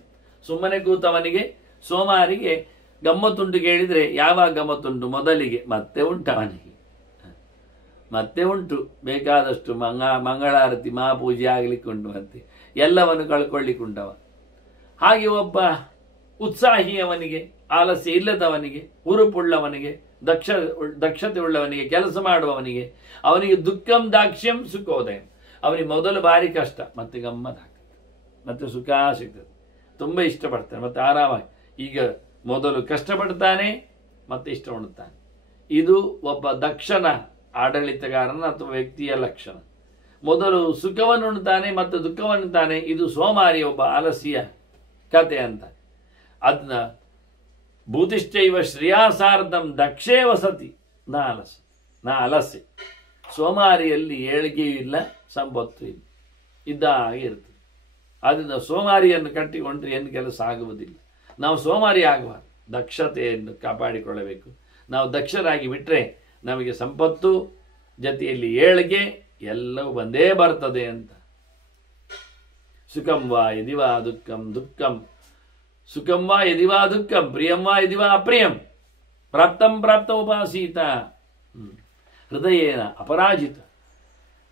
ಸುಮ್ಮನೆ ಕೂತವನಿಗೆ ಸೋಮಾರಿಗೆ ಗಮ್ಮತ್ತುಂಟು ಕೇಳಿದ್ರೆ ಯಾವಾಗ ಗಮ್ಮತ್ತುಂಟು? ಮೊದಲಿಗೆ. ಮತ್ತೆ ಉಂಟು ಅವನಿಗೆ, ಮತ್ತೆ ಉಂಟು ಬೇಕಾದಷ್ಟು ಮಂಗಳಾರತಿ ಮಹಾಪೂಜೆ ಆಗ್ಲಿಕ್ಕೆ ಉಂಟು, ಮತ್ತೆ ಎಲ್ಲವನ್ನು ಕಳ್ಕೊಳ್ಳಿಕ್ಕುಂಟವ. ಹಾಗೆ ಒಬ್ಬ ಉತ್ಸಾಹಿಯವನಿಗೆ, ಆಲಸ್ಯ ಇಲ್ಲದವನಿಗೆ, ಹುರುಪುಳ್ಳವನಿಗೆ, ದಕ್ಷತೆ ಉಳ್ಳವನಿಗೆ, ಕೆಲಸ ಮಾಡುವವನಿಗೆ, ಅವನಿಗೆ ದುಃಖಂ ದಾಕ್ಷ್ಯಂ ಸುಖೋದಯ. ಅವನಿಗೆ ಮೊದಲು ಭಾರಿ ಕಷ್ಟ, ಮತ್ತೆ ಗಮ್ಮತ್ ಆಗ್ತದೆ, ಮತ್ತೆ ಸುಖ ಸಿಗ್ತದೆ, ತುಂಬ ಇಷ್ಟಪಡ್ತಾನೆ, ಮತ್ತೆ ಆರಾಮಾಗಿ. ಈಗ ಮೊದಲು ಕಷ್ಟಪಡ್ತಾನೆ, ಮತ್ತೆ ಇಷ್ಟ ಉಣ್ತಾನೆ. ಇದು ಒಬ್ಬ ದಕ್ಷನ ಆಡಳಿತಗಾರನ ಅಥವಾ ವ್ಯಕ್ತಿಯ ಲಕ್ಷಣ. ಮೊದಲು ಸುಖವನ್ನು ಉಣ್ತಾನೆ ಮತ್ತೆ ದುಃಖವನ್ನು ತಾನೆ. ಇದು ಸೋಮಾರಿ, ಒಬ್ಬ ಆಲಸ್ಯ ಕತೆ ಅಂತ. ಅದನ್ನ ಭೂತಿಶ್ಚೈವ ಶ್ರೇಯಾಸಾರ್ಧಂ ದಕ್ಷೇ ವಸತಿ ನಾ ಅಲಸೆ. ಸೋಮಾರಿಯಲ್ಲಿ ಏಳಿಗೆಯೂ ಇಲ್ಲ, ಸಂಪತ್ತು ಇಲ್ಲ, ಇದ್ದಾಗೆ ಇರ್ತದೆ. ಆದ್ದರಿಂದ ಸೋಮಾರಿಯನ್ನು ಕಟ್ಟಿಕೊಂಡ್ರೆ ಏನು ಕೆಲಸ ಆಗುವುದಿಲ್ಲ. ನಾವು ಸೋಮಾರಿ ಆಗಬಾರ್ದು, ದಕ್ಷತೆಯನ್ನು ಕಾಪಾಡಿಕೊಳ್ಳಬೇಕು. ನಾವು ದಕ್ಷರಾಗಿ ಬಿಟ್ಟರೆ ನಮಗೆ ಸಂಪತ್ತು ಜೊತೆಯಲ್ಲಿ ಏಳಿಗೆ ಎಲ್ಲವೂ ಬಂದೇ ಬರ್ತದೆ ಅಂತ. ಸುಖಂ ವಾ ಯದಿವಾ ದುಃಖಂ ದುಃಖಂ ಸುಖಂ ವಾ ಯದಿವಾ ದುಃಖಂ ಪ್ರಿಯಂ ವಾ ಯದಿವಾ ಅಪ್ರಿಯಂ ಪ್ರಾಪ್ತಂ ಪ್ರಾಪ್ತ ಉಪಾಸೀತ. ಹೃದಯೇನ ಅಪರಾಜಿತ.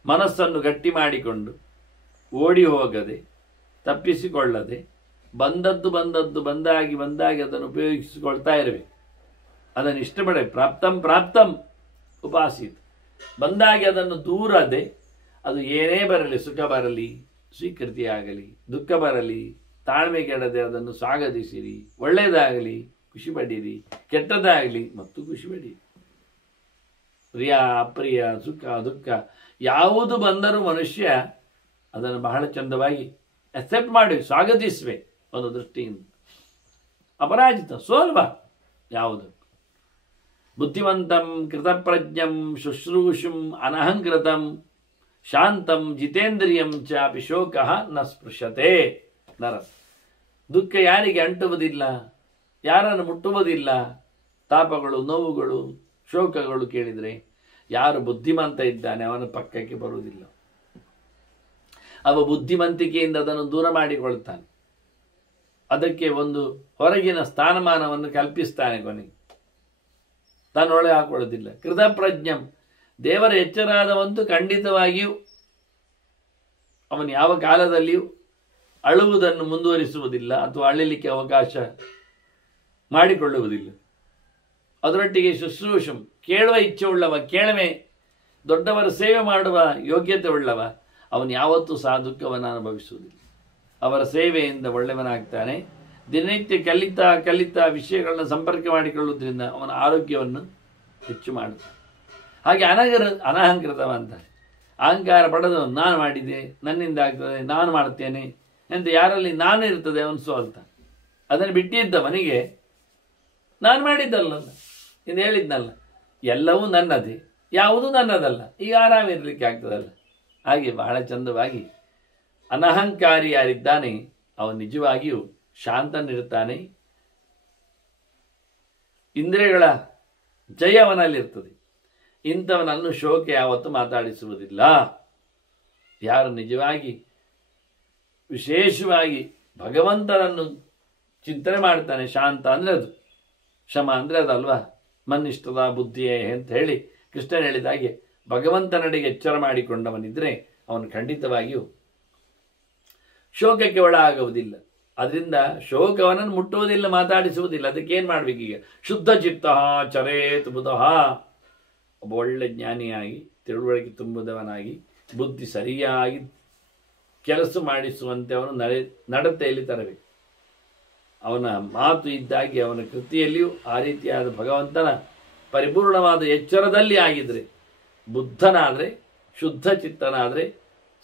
ಮನಸ್ಸನ್ನು ಗಟ್ಟಿ ಮಾಡಿಕೊಂಡು ಓಡಿ ಹೋಗದೆ, ತಪ್ಪಿಸಿಕೊಳ್ಳದೆ, ಬಂದದ್ದು ಬಂದಾಗಿ ಅದನ್ನು ಉಪಯೋಗಿಸಿಕೊಳ್ತಾ ಇರಬೇಕು. ಅದನ್ನು ಇಷ್ಟಪಡ ಪ್ರಾಪ್ತಂ ಪ್ರಾಪ್ತಂ ಉಪಾಸೀತ. ಬಂದಾಗಿ ಅದನ್ನು ದೂರದೆ, ಅದು ಏನೇ ಬರಲಿ, ಸುಖ ಬರಲಿ ಸ್ವೀಕೃತಿಯಾಗಲಿ, ದುಃಖ ಬರಲಿ ತಾಳ್ಮೆಗೆಡದೆ ಅದನ್ನು ಸ್ವಾಗತಿಸಿರಿ. ಒಳ್ಳೆಯದಾಗಲಿ ಖುಷಿ ಪಡೀರಿ, ಕೆಟ್ಟದಾಗಲಿ ಮತ್ತು ಖುಷಿ ಪಡೀರಿ. ಪ್ರಿಯ ಅಪ್ರಿಯ, ಸುಖ ದುಃಖ ಯಾವುದು ಬಂದರೂ ಮನುಷ್ಯ ಅದನ್ನು ಬಹಳ ಚಂದವಾಗಿ ಅಕ್ಸೆಪ್ಟ್ ಮಾಡಿ ಸ್ವಾಗತಿಸಬೇಕು. ಒಂದು ದೃಷ್ಟಿಯಿಂದ ಅಪರಾಜಿತ, ಸೋಲ್ಬಾರ್ದು ಯಾವುದು. ಬುದ್ಧಿವಂತಂ ಕೃತಪ್ರಜ್ಞಂ ಶುಶ್ರೂಷುಂ ಅನಹಂಕೃತಂ ಶಾಂತಂ ಜಿತೇಂದ್ರಿಯಂ ಚಾಪಿ ಶೋಕಃ ನ ಸ್ಪೃಶತೆ ನರ. ದುಃಖ ಯಾರಿಗೆ ಅಂಟುವುದಿಲ್ಲ, ಯಾರನ್ನು ಮುಟ್ಟುವುದಿಲ್ಲ. ತಾಪಗಳು, ನೋವುಗಳು, ಶೋಕಗಳು ಕೇಳಿದರೆ ಯಾರು ಬುದ್ಧಿಮಂತ ಇದ್ದಾನೆ ಅವನ ಪಕ್ಕಕ್ಕೆ ಬರುವುದಿಲ್ಲ. ಅವ ಬುದ್ಧಿಮಂತಿಕೆಯಿಂದ ಅದನ್ನು ದೂರ ಮಾಡಿಕೊಳ್ತಾನೆ. ಅದಕ್ಕೆ ಒಂದು ಹೊರಗಿನ ಸ್ಥಾನಮಾನವನ್ನು ಕಲ್ಪಿಸ್ತಾನೆ. ಕೊನೆಗೆ ತನ್ನೊಳೆ ಹಾಕೊಳ್ಳೋದಿಲ್ಲ. ಕೃತಪ್ರಜ್ಞಂ, ದೇವರ ಎಚ್ಚರಾದವಂತೂ ಖಂಡಿತವಾಗಿಯೂ ಅವನು ಯಾವ ಕಾಲದಲ್ಲಿಯೂ ಅಳುವುದನ್ನು ಮುಂದುವರಿಸುವುದಿಲ್ಲ ಅಥವಾ ಅಳಲಿಕ್ಕೆ ಅವಕಾಶ ಮಾಡಿಕೊಳ್ಳುವುದಿಲ್ಲ. ಅದರೊಟ್ಟಿಗೆ ಶುಶ್ರೂಷಂ, ಕೇಳುವ ಇಚ್ಛೆ ಉಳ್ಳವ, ಕೇಳವೆ, ದೊಡ್ಡವರ ಸೇವೆ ಮಾಡುವ ಯೋಗ್ಯತೆ ಉಳ್ಳವ, ಅವನು ಯಾವತ್ತೂ ಸಹ ದುಃಖವನ್ನು ಅನುಭವಿಸುವುದಿಲ್ಲ. ಅವರ ಸೇವೆಯಿಂದ ಒಳ್ಳೆಯವನಾಗ್ತಾನೆ. ದಿನನಿತ್ಯ ಕಲಿತಾ ವಿಷಯಗಳನ್ನು ಸಂಪರ್ಕ ಮಾಡಿಕೊಳ್ಳುವುದರಿಂದ ಅವನ ಆರೋಗ್ಯವನ್ನು ಹೆಚ್ಚು ಮಾಡುತ್ತಾನೆ. ಹಾಗೆ ಅನಹಂಕೃತವ ಅಂತಾರೆ. ಅಹಂಕಾರ ಪಡೆದು ನಾನು ಮಾಡಿದೆ, ನನ್ನಿಂದ ಆಗ್ತದೆ, ನಾನು ಮಾಡ್ತೇನೆ ಅಂತ ಯಾರಲ್ಲಿ ನಾನು ಇರ್ತದೆ ಅವನು ಸೋಲ್ತಾನೆ. ಅದನ್ನು ಬಿಟ್ಟಿದ್ದವನಿಗೆ ನಾನು ಮಾಡಿದ್ದಲ್ಲ ಎಂದು ಹೇಳಿದ್ನಲ್ಲ, ಎಲ್ಲವೂ ನನ್ನದೇ, ಯಾವುದೂ ನನ್ನದಲ್ಲ, ಈಗ ಆರಾಮಿರಲಿಕ್ಕೆ ಆಗ್ತದಲ್ಲ. ಹಾಗೆ ಬಹಳ ಚಂದವಾಗಿ ಅನಹಂಕಾರಿ ಯಾರಿದ್ದಾನೆ ಅವನು ನಿಜವಾಗಿಯೂ ಶಾಂತನಿರ್ತಾನೆ. ಇಂದ್ರಿಯಗಳ ಜಯ ಅವನಲ್ಲಿರ್ತದೆ. ಇಂಥವನನ್ನು ಶೋಕ ಯಾವತ್ತೂ ಮಾತಾಡಿಸುವುದಿಲ್ಲ. ಯಾರು ನಿಜವಾಗಿ ವಿಶೇಷವಾಗಿ ಭಗವಂತನನ್ನು ಚಿಂತನೆ ಮಾಡ್ತಾನೆ, ಶಾಂತ ಅಂದರೆ ಅದು, ಶಮ ಅಂದರೆ ಅದಲ್ವಾ, ಮನ್ನಿಷ್ಠದ ಬುದ್ಧಿಯೇ ಅಂತ ಹೇಳಿ ಕೃಷ್ಣನ್ ಹೇಳಿದಾಗೆ ಭಗವಂತನಡೆಗೆ ಎಚ್ಚರ ಮಾಡಿಕೊಂಡವನಿದ್ರೆ ಅವನು ಖಂಡಿತವಾಗಿಯೂ ಶೋಕಕ್ಕೆ ಒಳಗಾಗುವುದಿಲ್ಲ. ಅದರಿಂದ ಶೋಕವನನ್ನು ಮುಟ್ಟುವುದಿಲ್ಲ, ಮಾತಾಡಿಸುವುದಿಲ್ಲ. ಅದಕ್ಕೇನು ಮಾಡಬೇಕೀಗ? ಶುದ್ಧ ಚಿತ್ತ ಚರೇತ್ ಬುಧಃ, ಒಬ್ಬ ಒಳ್ಳೆ ಜ್ಞಾನಿಯಾಗಿ ತಿಳುವಳಿಕೆ ತುಂಬುದವನಾಗಿ ಬುದ್ಧಿ ಸರಿಯಾಗಿ ಕೆಲಸ ಮಾಡಿಸುವಂತೆ ಅವನು ನಡತೆಯಲ್ಲಿ ತರಬೇಕು. ಅವನ ಮಾತು ಇದ್ದಾಗಿ ಅವನ ಕೃತಿಯಲ್ಲಿಯೂ ಆ ರೀತಿಯಾದ ಭಗವಂತನ ಪರಿಪೂರ್ಣವಾದ ಎಚ್ಚರದಲ್ಲಿ ಆಗಿದ್ರೆ, ಬುದ್ಧನಾದರೆ, ಶುದ್ಧ ಚಿತ್ತನಾದರೆ,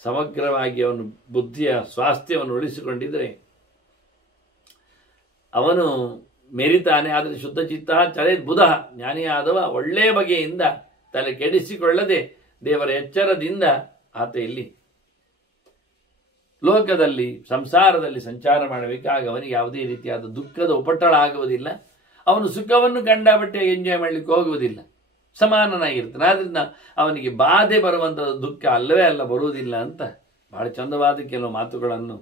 ಸಮಗ್ರವಾಗಿ ಅವನು ಬುದ್ಧಿಯ ಸ್ವಾಸ್ಥ್ಯವನ್ನು ಉಳಿಸಿಕೊಂಡಿದ್ರೆ ಅವನು ಮೆರಿತಾನೆ. ಆದರೆ ಶುದ್ಧ ಚಿತ್ತ ಚರೇತ್ ಬುಧ, ಜ್ಞಾನಿಯಾದವ ಒಳ್ಳೆಯ ಬಗೆಯಿಂದ ತಲೆ ಕೆಡಿಸಿಕೊಳ್ಳದೆ ದೇವರ ಎಚ್ಚರದಿಂದ ಆತ ಇಲ್ಲಿ ಲೋಕದಲ್ಲಿ ಸಂಸಾರದಲ್ಲಿ ಸಂಚಾರ ಮಾಡಬೇಕಾಗ ಅವನಿಗೆ ಯಾವುದೇ ರೀತಿಯಾದ ದುಃಖದ ಉಪಟಳ ಆಗುವುದಿಲ್ಲ. ಅವನು ಸುಖವನ್ನು ಕಂಡಬಟ್ಟೆ ಎಂಜಾಯ್ ಮಾಡಲಿಕ್ಕೆ ಹೋಗುವುದಿಲ್ಲ, ಸಮಾನನಾಗಿರ್ತಾನೆ. ಆದ್ರಿಂದ ಅವನಿಗೆ ಬಾಧೆ ಬರುವಂಥದ್ದು ದುಃಖ ಅಲ್ಲವೇ ಅಲ್ಲ, ಬರುವುದಿಲ್ಲ ಅಂತ ಬಹಳ ಚಂದವಾದ ಕೆಲವು ಮಾತುಗಳನ್ನು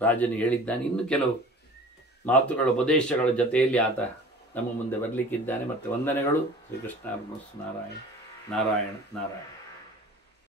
ರಾಜನು ಹೇಳಿದ್ದಾನೆ. ಇನ್ನು ಕೆಲವು ಮಾತುಗಳ ಉಪದೇಶಗಳ ಜೊತೆಯಲ್ಲಿ ಆತ ನಮ್ಮ ಮುಂದೆ ಬರಲಿಕ್ಕಿದ್ದಾನೆ. ಮತ್ತು ವಂದನೆಗಳು. ಶ್ರೀಕೃಷ್ಣ ನಾರಾಯಣ ನಾರಾಯಣ ನಾರಾಯಣ.